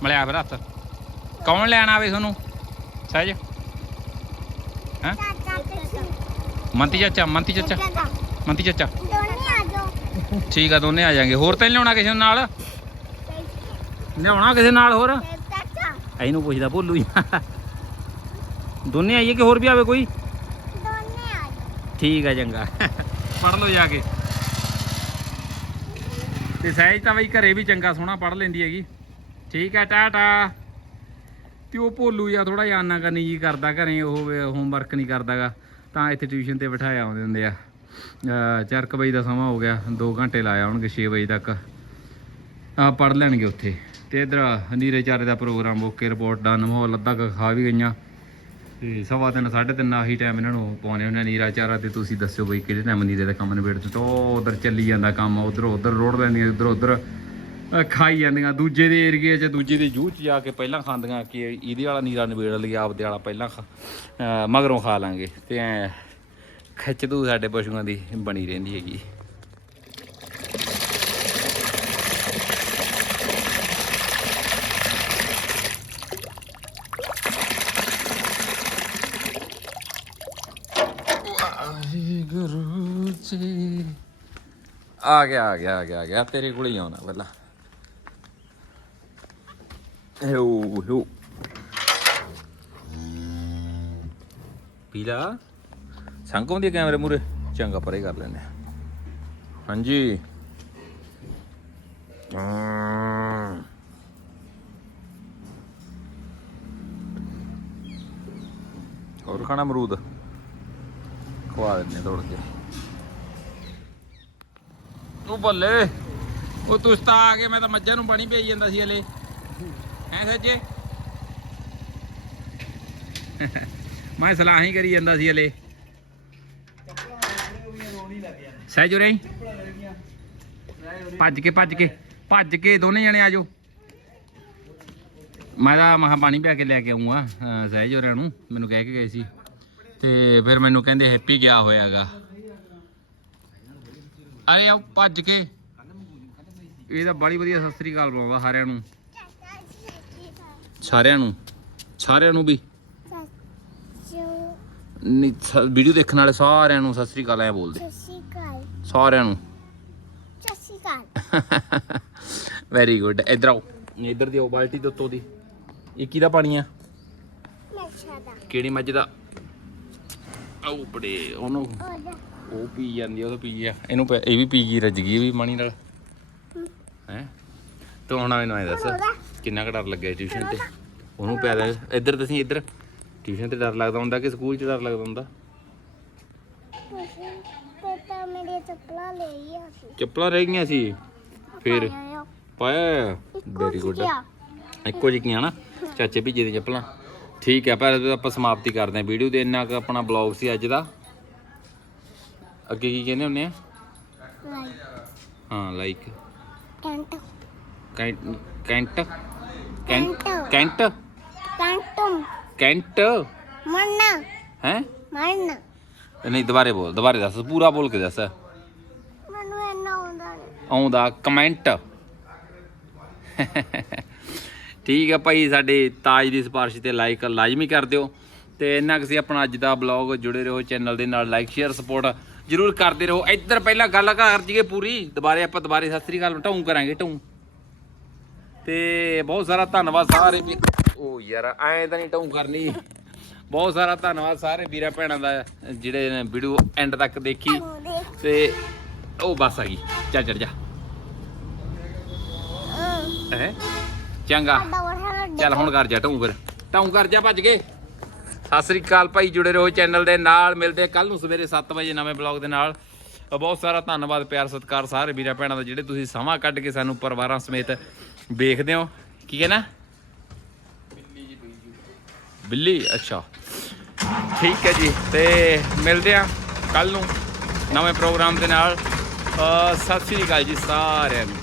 ਮਲਿਆ ਫਿਰ ਹੱਥ। ਕੌਣ ਲੈਣ ਆਵੇ ਤੁਹਾਨੂੰ? ਸਹਿਜ? ਹੈਂ? ਮੰਤੀ ਚਾਚਾ ਮੰਤੀ ਚਾਚਾ। ਮੰਤੀ ਚਾਚਾ। ਠੀਕ ਆ ਦੋਨੇ ਆ ਜਾਾਂਗੇ ਹੋਰ ਤਾਂ ਲਿਆਉਣਾ ਕਿਸੇ ਨਾਲ? ਲਿਆਉਣਾ ਕਿਸੇ ਨਾਲ ਹੋਰ? ਇਹਨੂੰ ਪੁੱਛਦਾ ਭੋਲੂ ਜੀ ਦੋਨੇ ਆਈਏ ਕਿ ਹੋਰ ਵੀ ਆਵੇ ਕੋਈ? ਠੀਕ ਆ ਚੰਗਾ। ਪੜ ਲਓ ਜਾ ਕੇ। ਤੇ ਸਹਿਜ ਤਾਂ ਬਈ ਘਰੇ ਵੀ ਚੰਗਾ ਸੋਹਣਾ ਪੜ ਲੈਂਦੀ ਹੈਗੀ। ਠੀਕ ਹੈ ਟਾਟਾ। ਤੇ ਉਹ ਭੋਲੂ ਜਾਂ ਥੋੜਾ ਜਿਹਾ ਆਨਾ ਕਰਨੀ ਜੀ ਕਰਦਾ ਘਰੇ ਉਹ ਹੋਮਵਰਕ ਨਹੀਂ ਕਰਦਾਗਾ। ਤਾਂ ਇੱਥੇ ਟਿਊਸ਼ਨ ਤੇ ਬਿਠਾਇਆ ਆਉਂਦੇ ਹੁੰਦੇ ਆ। 4 ਵਜੇ ਦਾ ਸਮਾਂ ਹੋ ਗਿਆ 2 ਘੰਟੇ ਲਾਇਆ ਆਉਣਗੇ 6 ਵਜੇ ਤੱਕ। ਆ ਪੜ ਲੈਣਗੇ ਉੱਥੇ। ਤੇ ਇਧਰ ਨੀਰੇ ਚਾਰੇ ਦਾ ਪ੍ਰੋਗਰਾਮ ਓਕੇ ਰਿਪੋਰਟ ਡਨ ਮਾਹੌਲ ਅੱਧਾ ਕੁ ਖਾ ਵੀ ਗਈਆਂ। ਤੇ ਸਵਾ ਤਿੰਨ, ਸਾਢੇ ਤਿੰਨ ਆਹੀ ਟਾਈਮ ਇਹਨਾਂ ਨੂੰ ਪਾਉਣੇ ਹੁੰਦੇ ਆ ਨੀਰਾ ਚਾਰਾ ਤੇ ਤੁਸੀਂ ਦੱਸਿਓ ਬਈ ਕਿਹੜੇ ਟਾਈਮ ਨੀਰੇ ਦਾ ਕੰਮ ਨਿਬੇੜ ਤੇ ਉਹ ਉਧਰ ਚੱਲੀ ਜਾਂਦਾ ਕੰਮ, ਉਧਰ ਉਧਰ ਰੋੜ ਲੈਂਦੀਆਂ ਉਧਰ ਉਧਰ ਖਾਈ ਜਾਂਦੀਆਂ। ਦੂਜੇ ਦੇ ਏਰੀਏ 'ਚ, ਦੂਜੇ ਦੇ ਜੂਹ 'ਚ ਜਾ ਕੇ ਪਹਿਲਾਂ ਖਾਂਦੀਆਂ ਕਿ ਇਹਦੇ ਵਾਲਾ ਨੀਰਾ ਨਿਬੇੜ ਲਈ ਆਪਦੇ ਵਾਲਾ ਪਹਿਲਾਂ ਖਾ- ਮਗਰੋਂ ਖਾ ਲਾਂਗੇ। ਤੇ ਐ ਖਿੱਚ ਤੂੰ ਸਾਡੇ ਪਸ਼ੂਆਂ ਦੀ ਬਣੀ ਰਹਿੰਦੀ ਹੈਗੀ ਵਾਹਿਗੁਰੂ ਜੀ ਆ ਗਿਆ ਆ ਗਿਆ ਆ ਗਿਆ ਆ ਗਿਆ। ਤੇਰੇ ਕੋਲ ਹੀ ਆਉਣਾ ਪਹਿਲਾਂ। ਹੇਉ ਹੇਉ ਪੀ ਲਾ ਸੰਗ ਕੈਮਰੇ ਮੂਰੇ ਚੰਗਾ, ਪਰੇ ਕਰ ਲੈਨੇ ਆ। ਹਾਂਜੀ। ਹੋਰ ਖਾਣਾ ਅਮਰੂਦ? ਖਵਾ ਦਿੰਨੇ ਆ ਤੋੜ ਕੇ ਉਹ ਬੱਲੇ ਉਹ ਤੁਸੀਂ ਤਾਂ ਆ ਕੇ ਮੈਂ ਤਾਂ ਮੱਝਾਂ ਨੂੰ ਪਾਣੀ ਪਈ ਜਾਂਦਾ ਸੀ ਹਲੇ। ਹੈ ਸੱਜੇ? ਮੈਂ ਸਲਾਹ ਹੀ ਕਰੀ ਜਾਂਦਾ ਸੀ ਹਲੇ। ਸਹਿਜ ਉਰੇ ਭੱਜ ਕੇ ਭੱਜ ਕੇ ਭੱਜ ਕੇ ਦੋਨੇ ਜਣੇ ਆ ਜਾਓ। ਮੈਂ ਤਾਂ ਮਹਾ ਪਾਣੀ ਪਿਆ ਕੇ ਲੈ ਕੇ ਆਉਂਗਾ ਸਹਿਜ ਹੋਰਾਂ ਨੂੰ ਮੈਨੂੰ ਕਹਿ ਕੇ ਗਏ ਸੀ। ਤੇ ਫਿਰ ਮੈਨੂੰ ਕਹਿੰਦੇ ਹੈਪੀ ਗਿਆ ਹੋਇਆਗਾ। ਅਰੇ ਆਓ ਭੱਜ ਕੇ। ਇਹ ਤਾਂ ਬੜੀ ਵਧੀਆ ਸਤਿ ਸ੍ਰੀ ਅਕਾਲ ਬੁਲਾਉਂਦਾ ਸਾਰਿਆਂ ਨੂੰ। ਸਾਰਿਆਂ ਨੂੰ? ਸਾਰਿਆਂ ਨੂੰ ਵੀ? ਨਹੀਂ ਵੀਡੀਓ ਦੇਖਣ ਵਾਲੇ ਸਾਰਿਆਂ ਨੂੰ ਸਤਿ ਸ੍ਰੀ ਅਕਾਲ ਐ ਬੋਲਦੇ। ਸਾਰਿਆਂ ਨੂੰ। ਵੈਰੀ ਗੁੱਡ ਇਧਰ ਆਓ। ਇਧਰ ਦੀ ਆਓ ਬਾਲਟੀ ਦੇ ਉੱਤੋਂ ਦੀ। ਇਹ ਕਿਹਦਾ ਪਾਣੀ ਆ? ਕਿਹੜੀ ਮੱਝ ਦਾ? ਆਉ ਬੜੇ ਉਹਨੂੰ। ਉਹ ਪੀ ਜਾਂਦੀ ਆ, ਉਹ ਤਾਂ ਪੀ ਗਿਆ। ਇਹਨੂੰ ਪੈ- ਇਹ ਵੀ ਪੀ ਗਈ ਰੱਜ ਗਈ ਇਹ ਵੀ ਪਾਣੀ ਨਾਲ। ਹੈ? ਤੂੰ ਹੁਣ ਮੈਨੂੰ ਐ ਦੱਸ ਕਿੰਨਾ ਕੁ ਡਰ ਲੱਗਿਆ ਟਿਊਸ਼ਨ ਤੇ? ਉਹਨੂੰ ਪਿਆ ਦੇ ਇੱਧਰ ਤੁਸੀਂ ਇੱਧਰ। ਟਿਊਸ਼ਨ ਤੇ ਡਰ ਲੱਗਦਾ ਹੁੰਦਾ ਕਿ ਸਕੂਲ 'ਚ ਡਰ ਲੱਗਦਾ ਹੁੰਦਾ? ਮੇਰੇ ਚੱਪਲਾਂ ਲੈ ਆਈ ਅਸੀਂ ਚੱਪਲਾਂ ਰਹਿ ਗਈਆਂ ਸੀ। ਫਿਰ ਪਾਇਆ ਵੈਰੀ ਗੁੱਡ ਇੱਕੋ ਜਿਹੀਆਂ ਨਾ ਚਾਚੇ ਭੀਜੇ ਦੀਆਂ ਚੱਪਲਾਂ। ਠੀਕ ਹੈ ਪਰ ਆਪਾਂ ਸਮਾਪਤੀ ਕਰਦੇ ਹਾਂ ਵੀਡੀਓ ਦੇ। ਇੰਨਾ ਕੁ ਆਪਣਾ ਬਲੌਗ ਸੀ ਅੱਜ ਦਾ। ਅੱਗੇ ਕੀ ਕਹਿੰਦੇ ਹੁੰਨੇ ਆ? ਹਾਂ ਲਾਈਕ ਕੈਂਟ। ਕੈਂਟ ਕੈਂਟ ਕੈਂਟ। ਟੈਂਟਮ ਕੈਂਟ। ਮਰਨਾ ਹੈ? ਮਰਨਾ ਨਹੀਂ ਦੁਬਾਰੇ ਬੋਲ ਦੁਬਾਰੇ ਦੱਸ ਪੂਰਾ ਬੋਲ ਕੇ ਦੱਸ। ਮੈਨੂੰ ਇੰਨਾ ਆਉਂਦਾ ਆਉਂਦਾ ਕਮੈਂਟ। ਠੀਕ ਹੈ ਭਾਈ ਸਾਡੇ ਤਾਜ ਦੀ ਸਿਫਾਰਿਸ਼ ਤੇ ਲਾਈਕ ਲਾਜ਼ਮੀ ਕਰ ਦਿਓ। ਤੇ ਇੰਨਾ ਕੁ ਸੀ ਆਪਣਾ ਅੱਜ ਦਾ ਬਲੌਗ ਜੁੜੇ ਰਹੋ ਚੈਨਲ ਦੇ ਨਾਲ ਲਾਈਕ ਸ਼ੇਅਰ ਸਪੋਰਟ ਜਰੂਰ ਕਰਦੇ ਰਹੋ। ਇੱਧਰ ਪਹਿਲਾਂ ਗੱਲ ਕਰ ਜੀਏ ਪੂਰੀ। ਦੁਬਾਰੇ ਆਪਾਂ ਦੁਬਾਰੇ ਸਤਿ ਸ੍ਰੀ ਅਕਾਲ ਢਾਉਂ ਕਰਾਂਗੇ ਢਾਉਂ ਤੇ ਬਹੁਤ ਸਾਰਾ ਧੰਨਵਾਦ ਸਾਰੇ ਵੀ ਉਹ ਯਾਰ ਐਂ ਤਾਂ ਨਹੀਂ ਢਾਉਂ ਕਰਨੀ। ਬਹੁਤ ਸਾਰਾ ਧੰਨਵਾਦ ਸਾਰੇ ਵੀਰਾਂ ਭੈਣਾਂ ਦਾ ਜਿਹੜੇ ਨੇ ਵੀਡੀਓ ਐਂਡ ਤੱਕ ਦੇਖੀ। ਤੇ ਉਹ ਬਸ ਆ ਗਈ। ਚੱਲ ਚੜ ਜਾ। ਹੈ। ਚੰਗਾ। ਚੱਲ ਹੁਣ ਕਰ ਜਾ ਢਾਉਂ ਫਿਰ। ਢਾਉਂ ਕਰ ਜਾ ਭੱਜ ਕੇ। ਸਤਿ ਸ੍ਰੀ ਅਕਾਲ ਭਾਈ, ਜੁੜੇ ਰਹੋ ਚੈਨਲ ਦੇ ਨਾਲ। ਮਿਲਦੇ ਕੱਲ ਨੂੰ ਸਵੇਰੇ 7 ਵਜੇ ਨਵੇਂ ਬਲੌਗ ਦੇ ਨਾਲ। ਬਹੁਤ ਸਾਰਾ ਧੰਨਵਾਦ, ਪਿਆਰ, ਸਤਿਕਾਰ ਸਾਰੇ ਵੀਰਾਂ ਭੈਣਾਂ ਦਾ, ਜਿਹੜੇ ਤੁਸੀਂ ਸਮਾਂ ਕੱਢ ਕੇ ਸਾਨੂੰ ਪਰਿਵਾਰਾਂ ਸਮੇਤ ਵੇਖਦੇ ਹੋ। ਕੀ ਨਾ ਬਿੱਲੀ ਅੱਛਾ। ਠੀਕ ਹੈ ਜੀ, ਤੇ ਮਿਲਦੇ ਆ ਕੱਲ ਨੂੰ ਨਵੇਂ ਪ੍ਰੋਗਰਾਮ ਦੇ ਨਾਲ। ਸਤਿ ਸ੍ਰੀ ਅਕਾਲ ਜੀ ਸਾਰਿਆਂ ਨੂੰ।